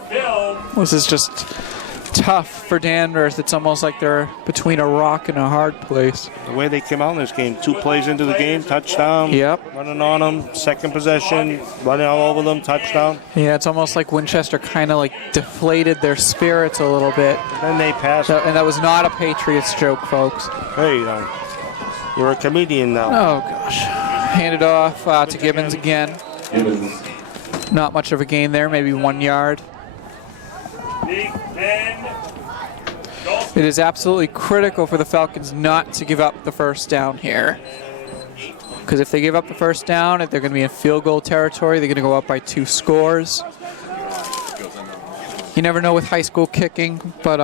film. This is just tough for Danvers. It's almost like they're between a rock and a hard place. The way they came out in this game, 2 plays into the game, touchdown. Yep. Running on them, second possession, running all over them, touchdown. Yeah, it's almost like Winchester kind of like deflated their spirits a little bit. Then they passed. And that was not a Patriots joke, folks. Hey, you're a comedian now. Oh, gosh. Handed off to Gibbons again. Gibbons. Not much of a gain there, maybe 1 yard. Big Ben. It is absolutely critical for the Falcons not to give up the first down here. Because if they give up the first down, if they're going to be in field goal territory, they're going to go up by 2 scores. You never know with high school kicking, but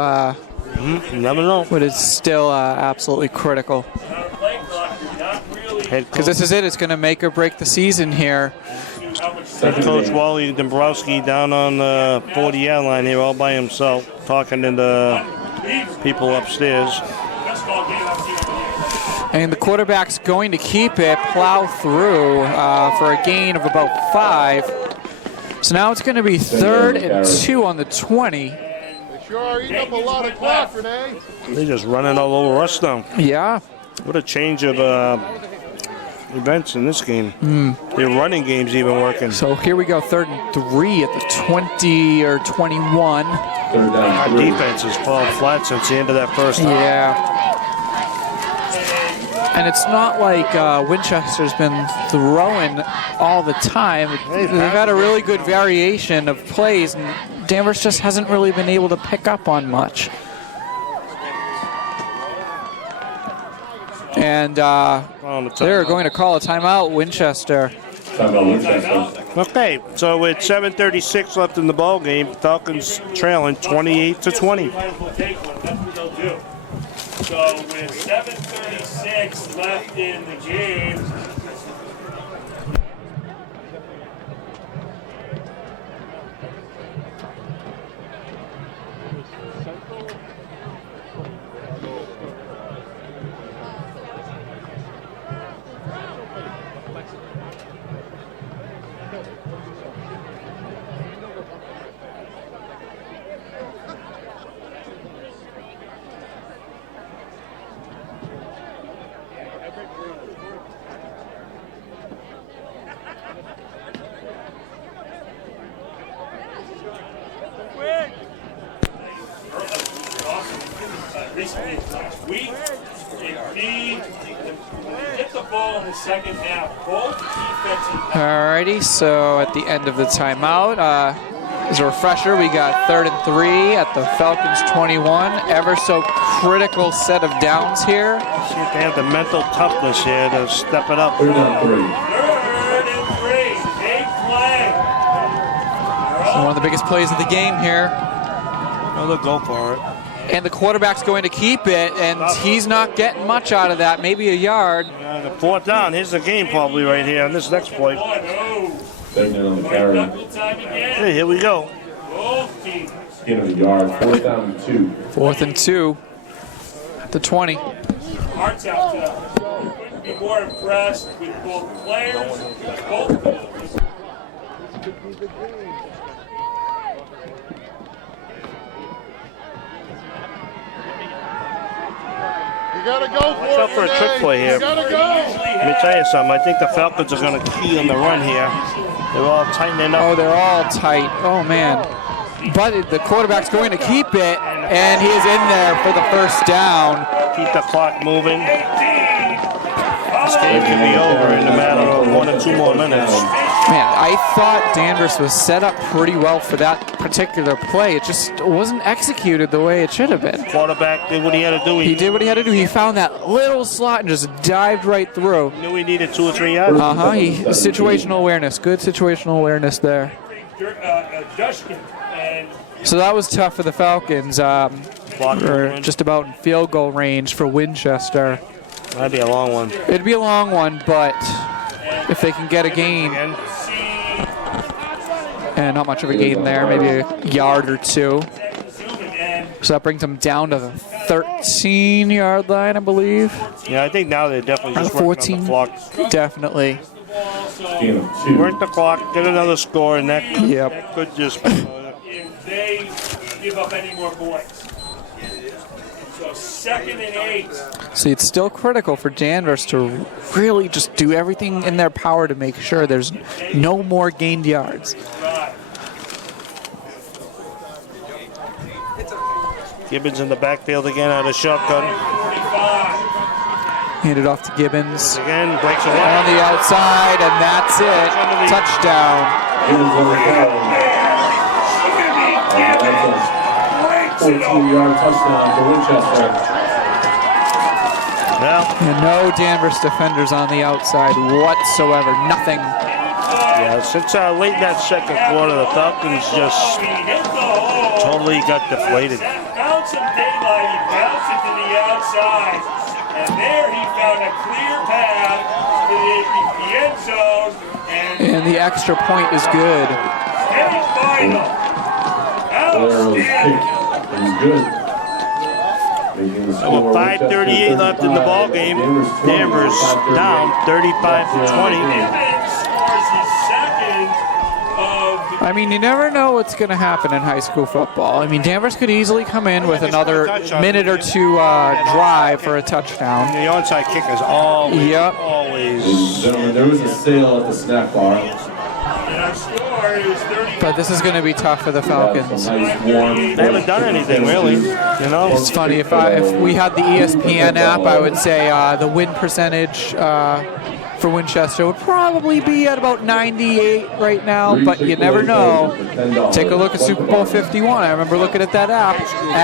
You never know. it's still absolutely critical. Because this is it. It's going to make or break the season here. Head coach Wally Dombrowski down on the 40-yard line here all by himself, talking to the people upstairs. And the quarterback's going to keep it, plow through for a gain of about 5. So now it's going to be 3rd and 2 on the 20. They sure are eating up a lot of clock, Renee. They're just running all over us now. Yeah. What a change of events in this game. Their running game's even working. So here we go, 3rd and 3 at the 20 or 21. Third down. Our 3. defense has fallen flat since the end of that first half. Yeah. And it's not like Winchester's been throwing all the time. They've had a really good variation of plays, and Danvers just hasn't really been able to pick up on much. And they're going to call a timeout, Winchester. Timeout Winchester. Okay, so with 7:36 left in the ball game, Falcons trailing 28-20. Might as well take one. That's what they'll do. So with 7:36 left in the game, recently last week, hit the ball in the second half. Both defensive. Alrighty, so at the end of the timeout, as a refresher, we got 3rd and 3 at the Falcons 21. Ever so critical set of downs here. See if they have the mental toughness here to step it up. 3rd down 3. 3rd and 3, big play. So one of the biggest plays of the game here. Oh, they'll go for it. And the quarterback's going to keep it, and he's not getting much out of that, maybe a yard. The 4th down. Here's the game probably right here on this next play. 2nd on the carry. Knuckle time again. Hey, here we go. Both teams gain of a yard, 4th down and 2. 4th and 2 at the 20. Hearts out to couldn't be more impressed with both players, both. You gotta go for Watch out for a trick play here. You gotta go. Let me tell you something. I think the Falcons are going to key on the run here. They're all tightening up. Oh, they're all tight. Oh, man. But the quarterback's going to keep it, and he is in there for the first down. Keep the clock moving. This game can be over in a matter of 1 or 2 more minutes. Man, I thought Danvers was set up pretty well for that particular play. It just wasn't executed the way it should have been. Quarterback did what he had to do. He did what he had to do. He found that little slot and just dived right through. Knew he needed 2 or 3 yards. Situational awareness. Good situational awareness there. So that was tough for the Falcons. We're just about in field goal range for Winchester. That'd be a long one. It'd be a long one, but if they can get a gain, and not much of a gain there, maybe a yard or 2. So that brings them down to the 13-yard line, I believe. Yeah, I think now they're definitely just 14. working on the clock. Definitely. Work the clock, get another score, and that could just... If they give up any more points. So 2nd and 8. See, it's still critical for Danvers to really just do everything in their power to make sure there's no more gained yards. Gibbons in the backfield again out of shotgun. Hand it off to Gibbons. Again, breaks away. On the outside, and that's it. Touchdown. 14-yard touchdown for Winchester. Well, and no Danvers defenders on the outside whatsoever. Nothing. Yeah, since late in that second quarter, the Falcons just totally got deflated. Found some daylight, he bounced it to the outside, and there he found a clear path to the end zone. And the extra point is good. Semi-final. Outstanding. He's good. 5:38 left in the ball game. Danvers down 35-20. I mean, you never know what's going to happen in high school football. I mean, Danvers could easily come in with another minute or 2 drive for a touchdown. The onside kick is always, always. Ladies and gentlemen, there was a sale at the snack bar. But this is going to be tough for the Falcons. They haven't done anything really. You know, it's funny if we had the ESPN app, I would say the win percentage for Winchester would probably be at about 98 right now. But you never know. Take a look at Super Bowl 51. I remember looking at that app.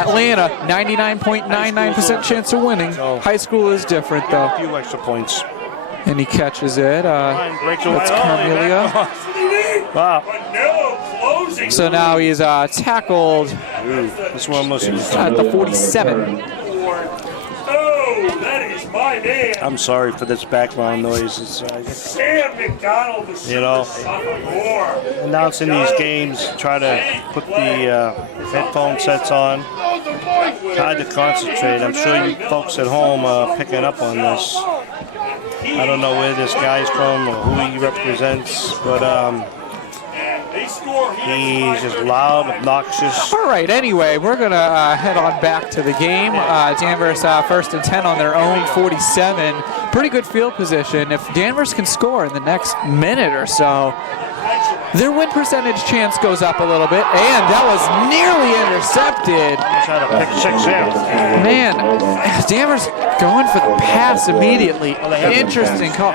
Atlanta, 99.99% chance of winning. High school is different though. A few extra points. And he catches it. That's Carmelia. Wow. So now he's tackled this one must at the 47. Oh, that is my man. I'm sorry for this background noise. It's, Sam McDonald, you know, announcing these games, try to put the headphone sets on. Hard to concentrate. I'm sure you folks at home are picking up on this. I don't know where this guy's from or who he represents, but he's just loud, obnoxious. All right, anyway, we're going to head on back to the game. Danvers 1st and 10 on their own 47. Pretty good field position. If Danvers can score in the next minute or so, their win percentage chance goes up a little bit, and that was nearly intercepted. Trying to pick 6 there. Man, Danvers going for the pass immediately. Interesting call.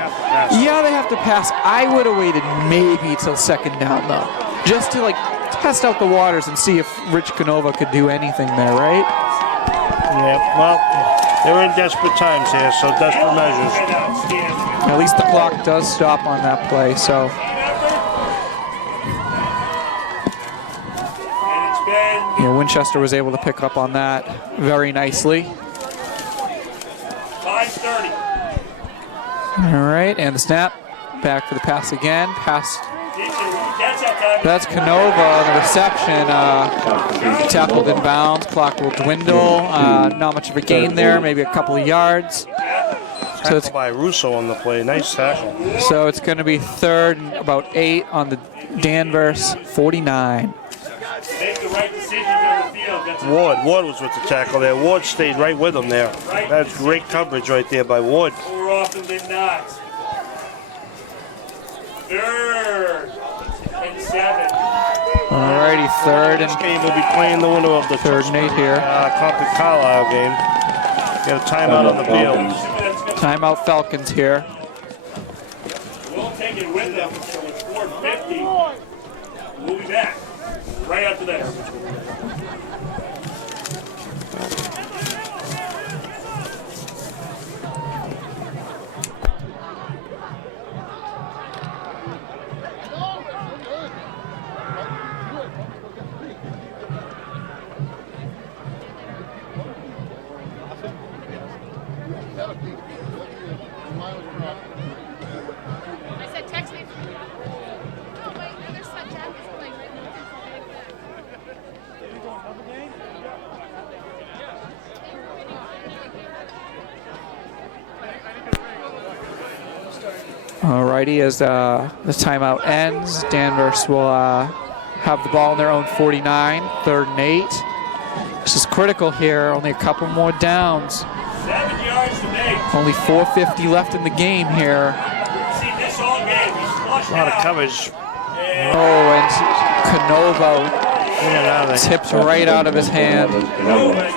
Yeah, they have to pass. I would have waited maybe till 2nd down, though, just to test out the waters and see if Rich Canova could do anything there, right? Yeah, well, they're in desperate times here, so desperate measures. At least the clock does stop on that play, so. Yeah, Winchester was able to pick up on that very nicely. 5:30. All right, and the snap. Back for the pass again. Pass That's Canova on the reception. Tackled in bounds. Clock will dwindle. Not much of a gain there. Maybe a couple of yards. So it's by Russo on the play. Nice tackle. So it's going to be 3rd and about 8 on the Danvers 49. Make the right decisions on the field. That's Ward was with the tackle there. Ward stayed right with him there. That's great coverage right there by Ward. more often than not. 3rd and 7. Alrighty, 3rd This and game will be playing the winner of the 3rd and 8 here. Compton Carlisle game. Got a timeout on the field. Timeout Falcons here. We'll take it with them, so it's 4:50. We'll be back right after this. I said text me. Oh, wait, no, there's Jack is playing right now. Alrighty, as the timeout ends, Danvers will have the ball in their own 49, 3rd and 8. This is critical here, only a couple more downs. 7 yards to make. Only 4:50 left in the game here. See this all game. He's flushed A lot of out. coverage. Oh, and Canova tipped right out of his hand. Canova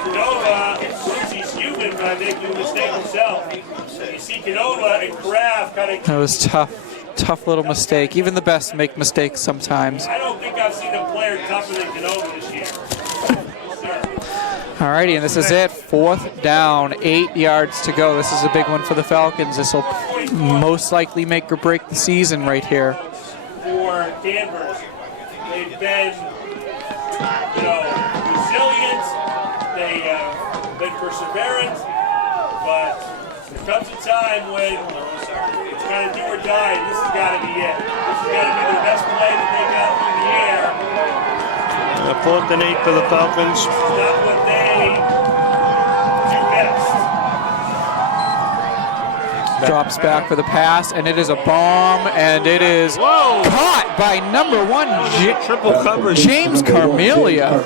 proves he's human by making a mistake himself. You see Canova and Kraft kind of. That was tough little mistake. Even the best make mistakes sometimes. I don't think I've seen a player tougher than Canova this year. Alrighty, and this is it. 4th down, 8 yards to go. This is a big one for the Falcons. This will most likely make or break the season right here. For Danvers, they've been, resilient. They have been perseverant, but there comes a time when it's kind of do or die, and this has got to be it. This has got to be the best play that they got through the air. 4th and 8 for the Falcons. It's not what they do best. Drops back for the pass, and it is a bomb, and it is caught by number 1, Triple coverage. James Carmelia,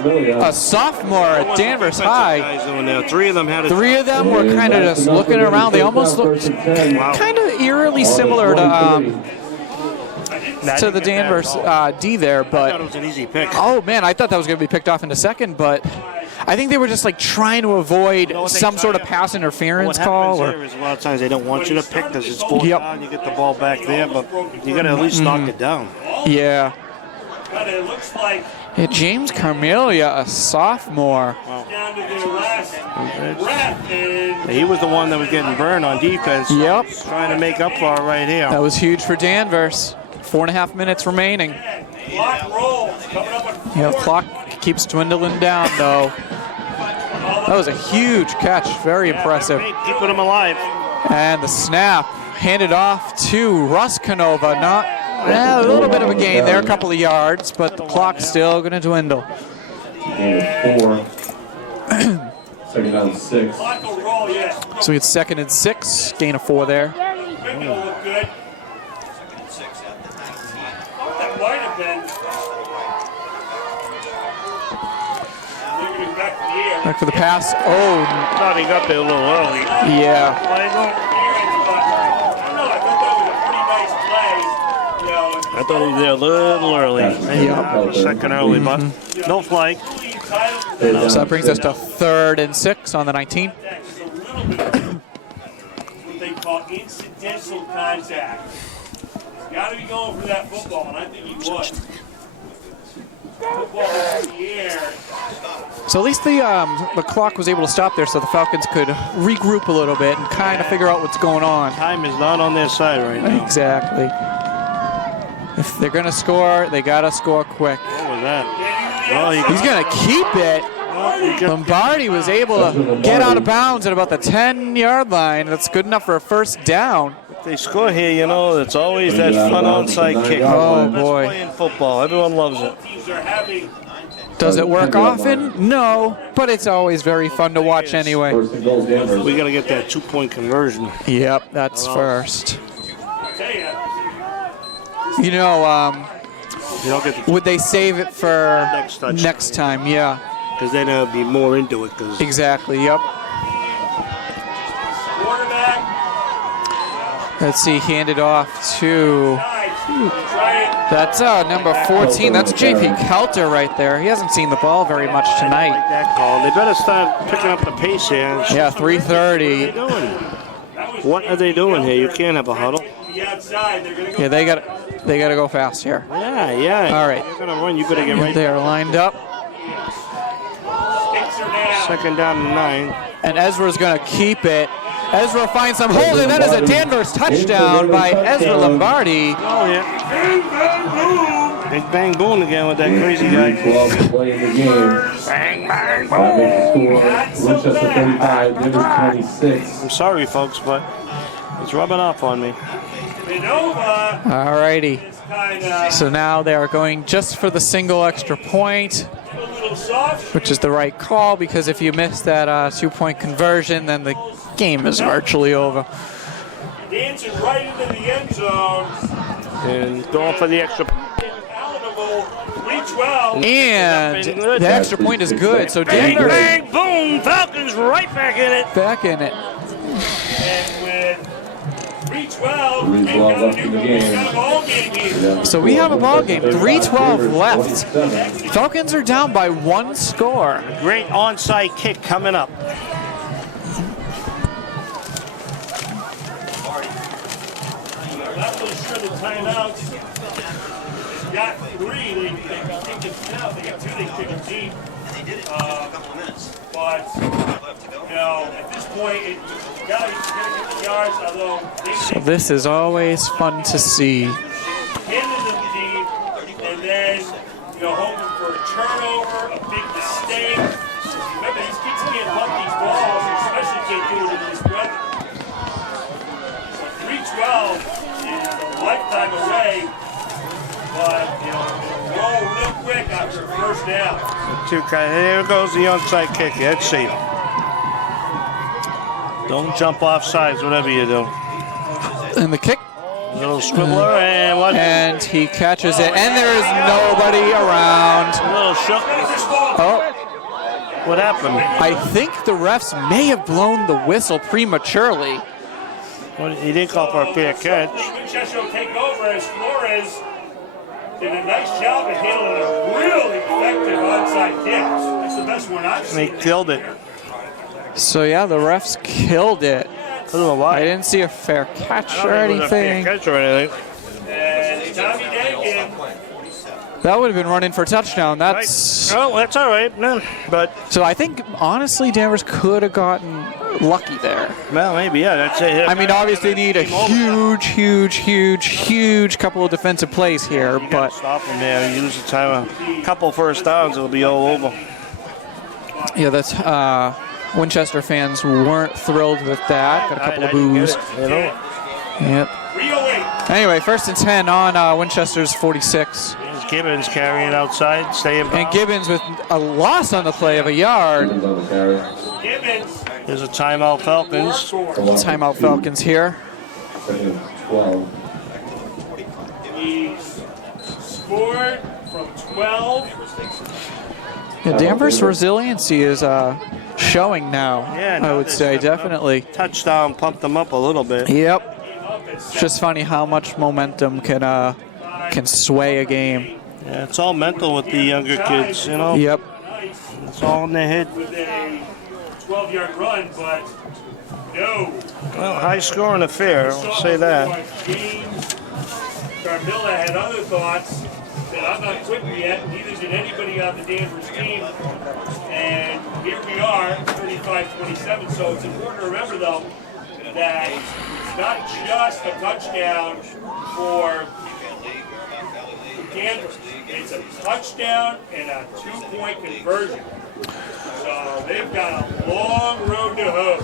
a sophomore at Danvers High. Guys doing there. 3 of them had a 3 of them were kind of just looking around. They almost looked kind of eerily similar to the Danvers D there, I thought but it was an easy pick. oh man, I thought that was going to be picked off in a second, but I think they were just like trying to avoid some sort of pass interference What call. happens here is a lot of times they don't want you to pick because it's 4th down. You get the ball back there, but you got to at least knock it down. Yeah. But it looks like Yeah, James Carmelia, a sophomore. down to their last breath, and He was the one that was getting burned on defense. Yep. Trying to make up for it right here. That was huge for Danvers. 4.5 minutes remaining. clock rolls. Coming up on 4. Yeah, the clock keeps dwindling down though. That was a huge catch, very impressive. Keeping him alive. And the snap handed off to Russ Canova. Not a little bit of a gain there, a couple of yards, but the clock's still going to dwindle. Gain of 4. 2nd down 6. Clock will roll, yes. So we get 2nd and 6, gain of 4 there. Quick will look good. That might have been. They're going to be back to the air. Back for the pass. Oh, Thought he got there a little early. yeah. I don't know. I thought that was a pretty nice play. I thought he was there a little early. Yeah. A second early, but no flag. So that brings us to 3rd and 6 on the 19. It's a little bit of what they call incidental contact. He's got to be going for that football, and I think he would. Football is in the air. So at least the clock was able to stop there so the Falcons could regroup a little bit and kind of figure out what's going on. Time is not on their side right now. Exactly. If they're going to score, they got to score quick. What was that? Well, He's going to keep it. Lombardi was able to get out of bounds at about the 10-yard line. That's good enough for a 1st down. they score here, you know, it's always that fun onside kick. Oh, That's boy. playing football. Everyone loves it. Teams are having Does it work often? No, but it's always very fun to watch anyway. First and goal, Danvers. We got to get that 2-point conversion. Yep, that's first. tell you, You know, You don't get the would they save it for Next touchdown. next time? Yeah, because then there'll be more into it. Because exactly. Yep. quarterback, Let's see, handed off to, that's number 14. That's JP Kelter right there. He hasn't seen the ball very much tonight. like that call. They better start picking up the pace here. Yeah, What are they 3:30. doing? What are they doing here? You can't have a huddle. the outside, they're going to go. Yeah, they got to go fast here. Yeah. All right. You're gonna run. You better get right. They're lined up, Sticks are down. Second down and 9. and Ezra's going to keep it. Ezra finds some hold, and that is a Danvers touchdown by Ezra Lombardi. Oh yeah. Big bang boom again with that crazy guy. 12 to play in the game. Bang bang That makes the score Winchester 35, Danvers 26. I'm sorry, folks, but it's rubbing off on me. Minova All righty. is kind of So now they are going just for the single extra point, a little soft. which is the right call, because if you miss that 2-point conversion, then the game is virtually over. Dancing right into the end zone. And going for the extra. Palatable. 312. And the extra point is good, so Bang Danvers bang boom! Falcons right back in it. back in it. And with 312, 3:12 left in the game. we've got a ball game here. So we have a ball game, 3:12 left. Falcons are down by 1 score. Great onside kick coming up. Not really sure the timeouts. They've got 3. They kick it now. They got 2. They kick it deep. But you know, at this point, you gotta get the yards. Although So this is always fun to see. handed them deep, and then hoping for a turnover, a big mistake. Remember, these kids can't bump these balls, especially can't do it in this weather. So 312 is a lifetime away, but roll real quick after a first down. Here goes the onside kick. Let's see. Don't jump off sides, whatever you do. And the kick, Little swiveler and what? and he catches it, and there is nobody around. Little shook. Oh, What happened? I think the refs may have blown the whistle prematurely. He didn't call for a fair catch. Winchester will take over as Flores did a nice job of handling a really effective onside kick. That's the best one I've And he seen. killed it. So yeah, the refs killed it. I don't know I why. didn't see a fair catch or I don't think it was a fair anything. catch or anything. And Tommy Dakin, That would have been running for a touchdown. That's Oh, that's all right. No, but so. I think honestly, Danvers could have gotten lucky there. well, maybe that's it. I mean, obviously need a huge couple of defensive plays here, but Stop him there. Use the time. A couple first downs, it'll be all over. yeah, that's Winchester fans weren't thrilled with that. Got a couple of boos. Yep. 308. Anyway, 1st and 10 on Winchester's 46. Here's Gibbons carrying outside, staying And bound. Gibbons with a loss on the play of a yard. Gibbons on the carry. Gibbons, Here's a timeout, Falcons. Timeout Falcons here. Second and 12. he's scored from 12. Yeah, Danvers' resiliency is showing now, Yeah, I would say, definitely. Touchdown pumped them up a little bit. Yep. It's just funny how much momentum can sway a game. Yeah, it's all mental with the younger kids, Yep. It's all in their head. With a 12-yard run, but no. Well, high scoring affair, I'll say that. James Carmilla had other thoughts that I'm not quitting yet. Neither did anybody on the Danvers team. And here we are, 35-27. So it's important to remember, though, that it's not just a touchdown for Danvers. It's a touchdown and a 2-point conversion. So they've got a long road to hoe.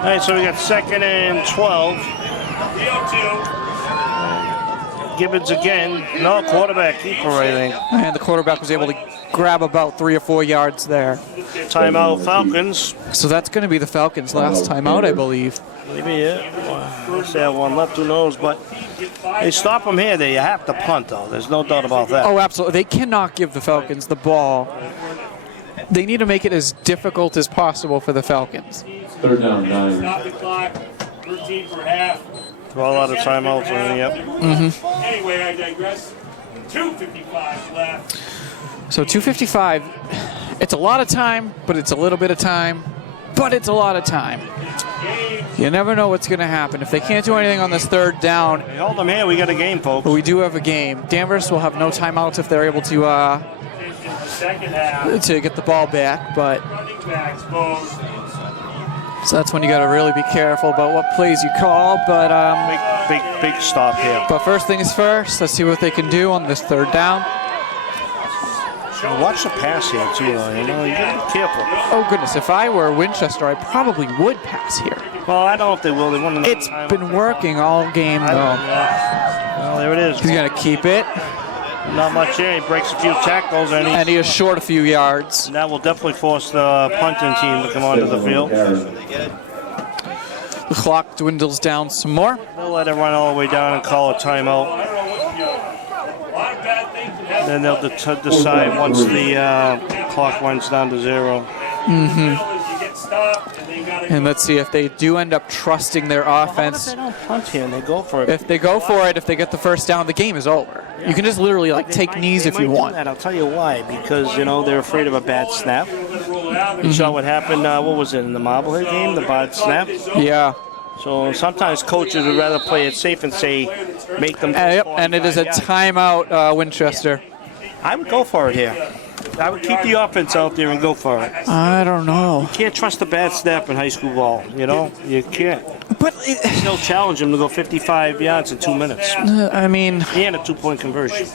All right, so we got 2nd and 12. Gibbons again. No, quarterback keeper, I think. And the quarterback was able to grab about 3 or 4 yards there. Timeout, Falcons. So that's going to be the Falcons' last timeout, I believe. Maybe, yeah. Unless they have one left, who knows? But they stop them here. They have to punt, though. There's no doubt about that. Oh, absolutely. They cannot give the Falcons the ball. They need to make it as difficult as possible for the Falcons. 3rd down, 9. Stop the clock. 13 for half. Well, a lot of timeouts, yep. Anyway, I digress. 2:55 left. So 2:55, it's a lot of time, but it's a little bit of time, but it's a lot of time. You never know what's going to happen. If they can't do anything on this 3rd down, Hey, hold them here. We got a game, folks. but we do have a game. Danvers will have no timeouts if they're able to Second half. get the ball back, but Running backs both. so that's when you got to really be careful about what plays you call. But Big stop here. but first things first, let's see what they can do on this 3rd down. Watch the pass here, too, though. You know, you got to be careful. Oh goodness, if I were Winchester, I probably would pass here. Well, I don't know if they will. They want to. It's been working all game though. Well, there it is. He's gonna keep it, Not much here. He breaks a few tackles, and he is short a few yards. and that will definitely force the punting team to come onto the field. The clock dwindles down some more. They'll let it run all the way down and call a timeout. Then they'll decide once the clock runs down to 0. And let's see if they do end up trusting their offense. They don't punt here and they go for it. If they go for it, if they get the first down, the game is over. You can just literally take knees if you want. I'll tell you why. Because, you know, they're afraid of a bad snap. You saw what happened, what was it, in the Marblehead game, the bad snap? Yeah. So sometimes coaches would rather play it safe and say, make them. Yep, and it is a timeout, Winchester. I would go for it here. I would keep the offense out there and go for it. I don't know. You can't trust a bad snap in high school ball, you know? You can't. But Still challenge them to go 55 yards in 2 minutes. I mean, And a 2-point conversion.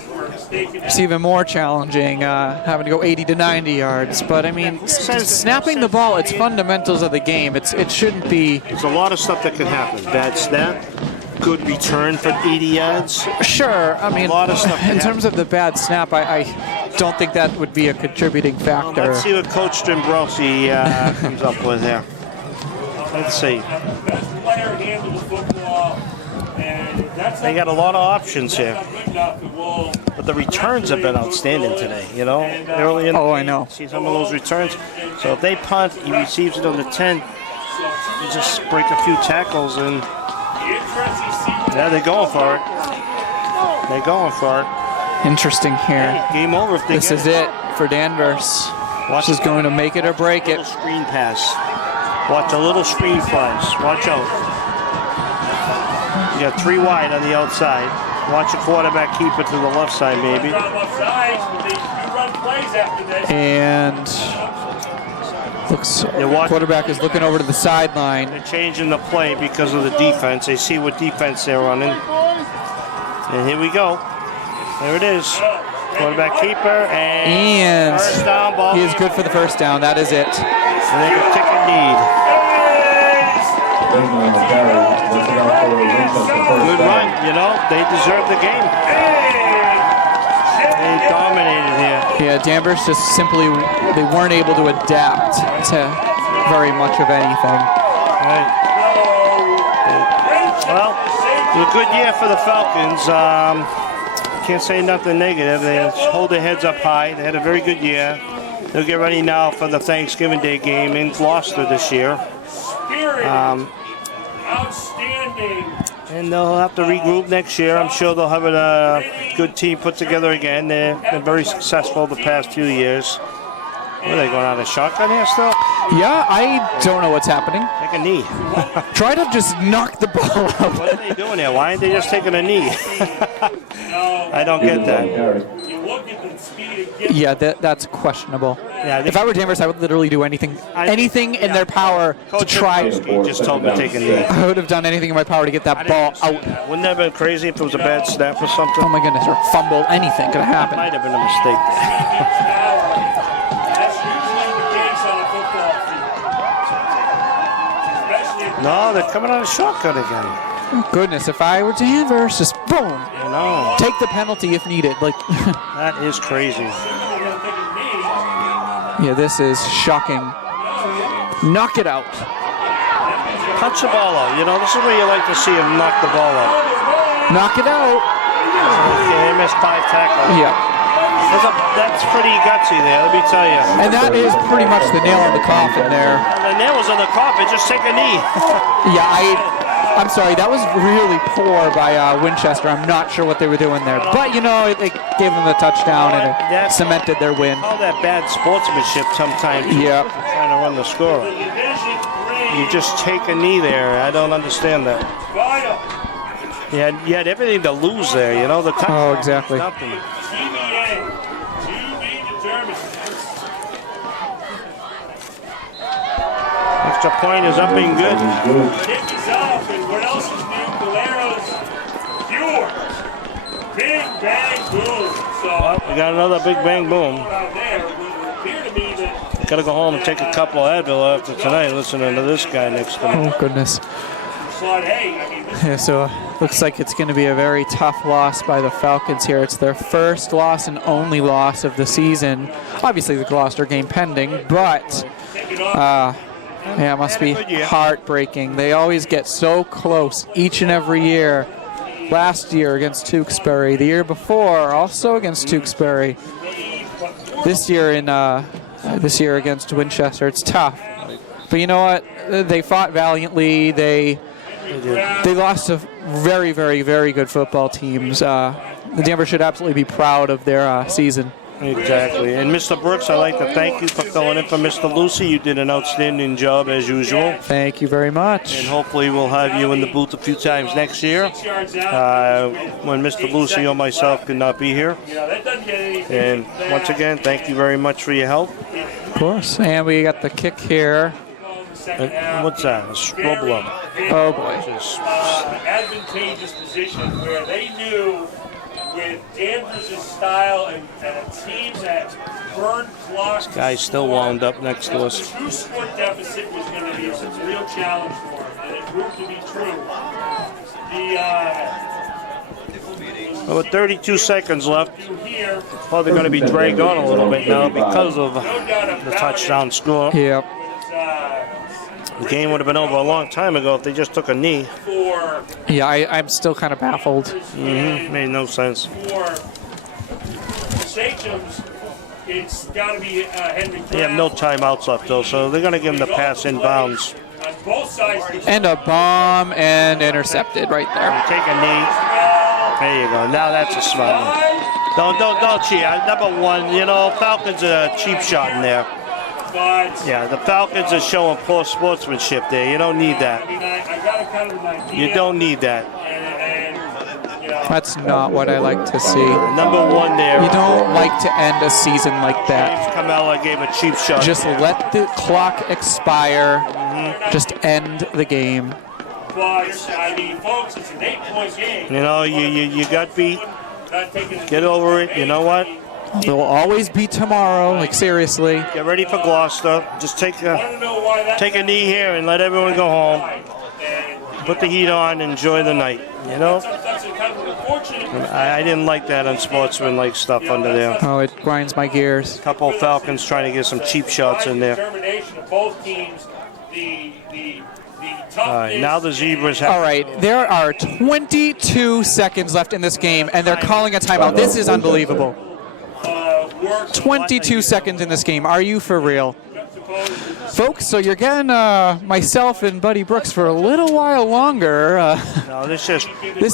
it's even more challenging having to go 80 to 90 yards. But I mean, snapping the ball, it's fundamentals of the game. It shouldn't be. There's a lot of stuff that could happen. Bad snap, good return for 80 yards. Sure, I mean, A lot of stuff in can terms of the bad snap, I don't think that would be a contributing factor. Let's see what Coach Dombrowski comes up with here. Let's see. Best player handle the football. And that's They got a lot of options here. good enough to roll. But the returns have been outstanding today, you know? Early in the Oh, I game, know. see some of those returns. So if they punt, he receives it on the 10. You just break a few tackles and yeah, they're going for it. They're going for it. Interesting here. Game over if they This get is it for Danvers. Watch This is going to make it or break it. little screen pass. Watch a little screen pass. Watch out. You got 3 wide on the outside. Watch a quarterback keep it to the left side, maybe. And looks quarterback is looking over to the sideline. They're changing the play because of the defense. They see what defense they're running. And here we go. There it is. Quarterback keeper and first down ball. He is good for the first down. That is it. And they can take a lead. Good run, you know. They deserve the game. They dominated here. Yeah, Danvers just simply, they weren't able to adapt to very much of anything. Right. Well, it was a good year for the Falcons. Can't say nothing negative. They hold their heads up high. They had a very good year. They'll get ready now for the Thanksgiving Day game in Gloucester this year. Outstanding. And they'll have to regroup next year. I'm sure they'll have a good team put together again. They've been very successful the past few years. What are they going on a shotgun here still? Yeah, I don't know what's happening. Take a knee. Try to just knock the ball out. What are they doing here? Why aren't they just taking a knee? I don't get that. Yeah, that's questionable. Yeah, If I were Danvers, I would literally do anything in their power to try. Just told me to take a knee. I would have done anything in my power to get that ball out. Wouldn't that have been crazy if it was a bad snap or something? Oh my goodness, or fumble, anything could have happened. Might have been a mistake. That's usually the case on a football field. Especially No, they're coming on a shortcut again. Oh, goodness, if I were Danvers, just boom. I know. Take the penalty if needed. Like, That is crazy. yeah, this is shocking. Knock it out. Punch the ball out. You know, this is where you like to see him knock the ball out. Knock it out. Okay, they missed 5 tackles. Yeah. That's pretty gutsy there, let me tell you. And that is pretty much the nail in the coffin there. The nail was on the coffin, just take a knee. Yeah, I'm sorry, that was really poor by Winchester. I'm not sure what they were doing there. But, you know, it gave them the touchdown and it cemented their win. All that bad sportsmanship sometimes. Yeah. Trying to run the score. You just take a knee there. I don't understand that. You had everything to lose there, you know. The touchdown. Oh, exactly. Nothing. Extra point is up and good. Kick is up, and what else is new? Valero's pure. Big bang boom. So Well, we got another big bang boom. out there, it would appear to me that Gotta go home and take a couple of Advil after tonight, listening to this guy next to me. Oh, goodness. slot A. I mean, this Yeah, so looks like it's going to be a very tough loss by the Falcons here. It's their first loss and only loss of the season. Obviously, the Gloucester game pending, but yeah, it must be heartbreaking. They always get so close each and every year. Last year against Tewksbury, the year before also against Tewksbury. This year against Winchester, it's tough. But you know what? They fought valiantly. They lost to very, very, very good football teams. The Danvers should absolutely be proud of their season. Exactly. And Mr. Brooks, I'd like to thank you for filling in for Mr. Lucy. You did an outstanding job as usual. Thank you very much. And hopefully we'll have you in the booth a few times next year when Mr. Lucy or myself could not be here. And once again, thank you very much for your help. Of course. And we got the kick here. What's that? A Strobler. Oh, boy. Advantageous position where they knew with Danvers' style and a team that burned clocks. Guy's still wound up next to us. The 2-score deficit was going to be a real challenge for him, and it proved to be true. Well, with 32 seconds left, probably going to be dragged on a little bit now because of the touchdown score. Yep. The game would have been over a long time ago if they just took a knee. Yeah, I'm still kind of baffled. Made no sense. For Sachems, it's got to be Henry Brown. They have no timeouts left, though, so they're going to give him the pass in bounds. On both sides. And a bomb and intercepted right there. Take a knee. There you go. Now that's a smart one. Don't cheat. Number one, you know, Falcons are a cheap shot in there. Yeah, the Falcons are showing poor sportsmanship there. You don't need that. I got kind of an idea. You don't need that. That's not what I like to see. Number one there. You don't like to end a season like that. James Camella gave a cheap shot. Just let the clock expire. Just end the game. But, I mean, folks, it's an 8-point game. You know, you got beat. Get over it. You know what? There will always be tomorrow. Like, seriously. Get ready for Gloucester. Just take a knee here and let everyone go home. Put the heat on, enjoy the night. You know? I didn't like that unsportsmanlike stuff under there. Oh, it grinds my gears. A couple of Falcons trying to get some cheap shots in there. All right, now the Zebras have... All right, there are 22 seconds left in this game, and they're calling a timeout. This is unbelievable. 22 seconds in this game. Are you for real? Folks, so you're getting myself and Buddy Brooks for a little while longer. No, this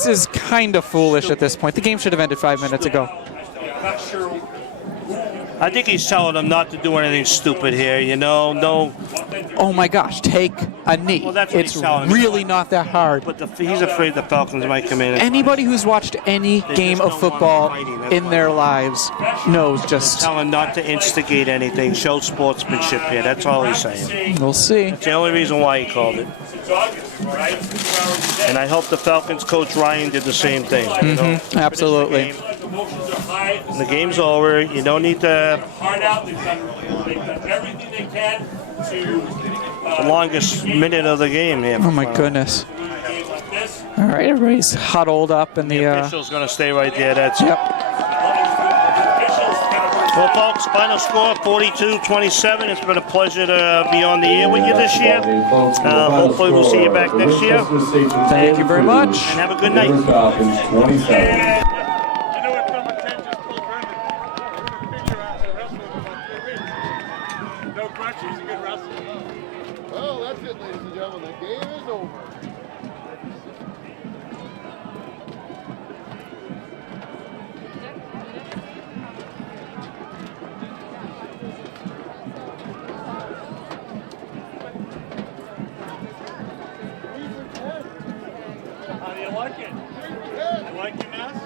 is kind of foolish at this point. The game should have ended 5 minutes ago. I think he's telling them not to do anything stupid here, you know, no. Oh my gosh, take a knee. Well, that's what it's he's telling really not that hard. But he's afraid the Falcons might come in. Anybody who's watched any game of football in their lives knows just... Tell him not to instigate anything, show sportsmanship here, that's all he's saying. We'll see. That's the only reason why he called it. And I hope the Falcons coach Ryan did the same thing. You know? Absolutely. The game's over. You don't need to... Hard out. They've done everything they can to The longest minute of the game here. Oh my goodness. All right, everybody's huddled up in the. Official's going to stay right there. That's Yep. Well, folks, final score 42-27. It's been a pleasure to be on the air with you this year. Hopefully, we'll see you back next year. Thank you very much. And have a good night. Falcons 27. Well, that's it, ladies and gentlemen. The game is over. How do you like it? You like your mess?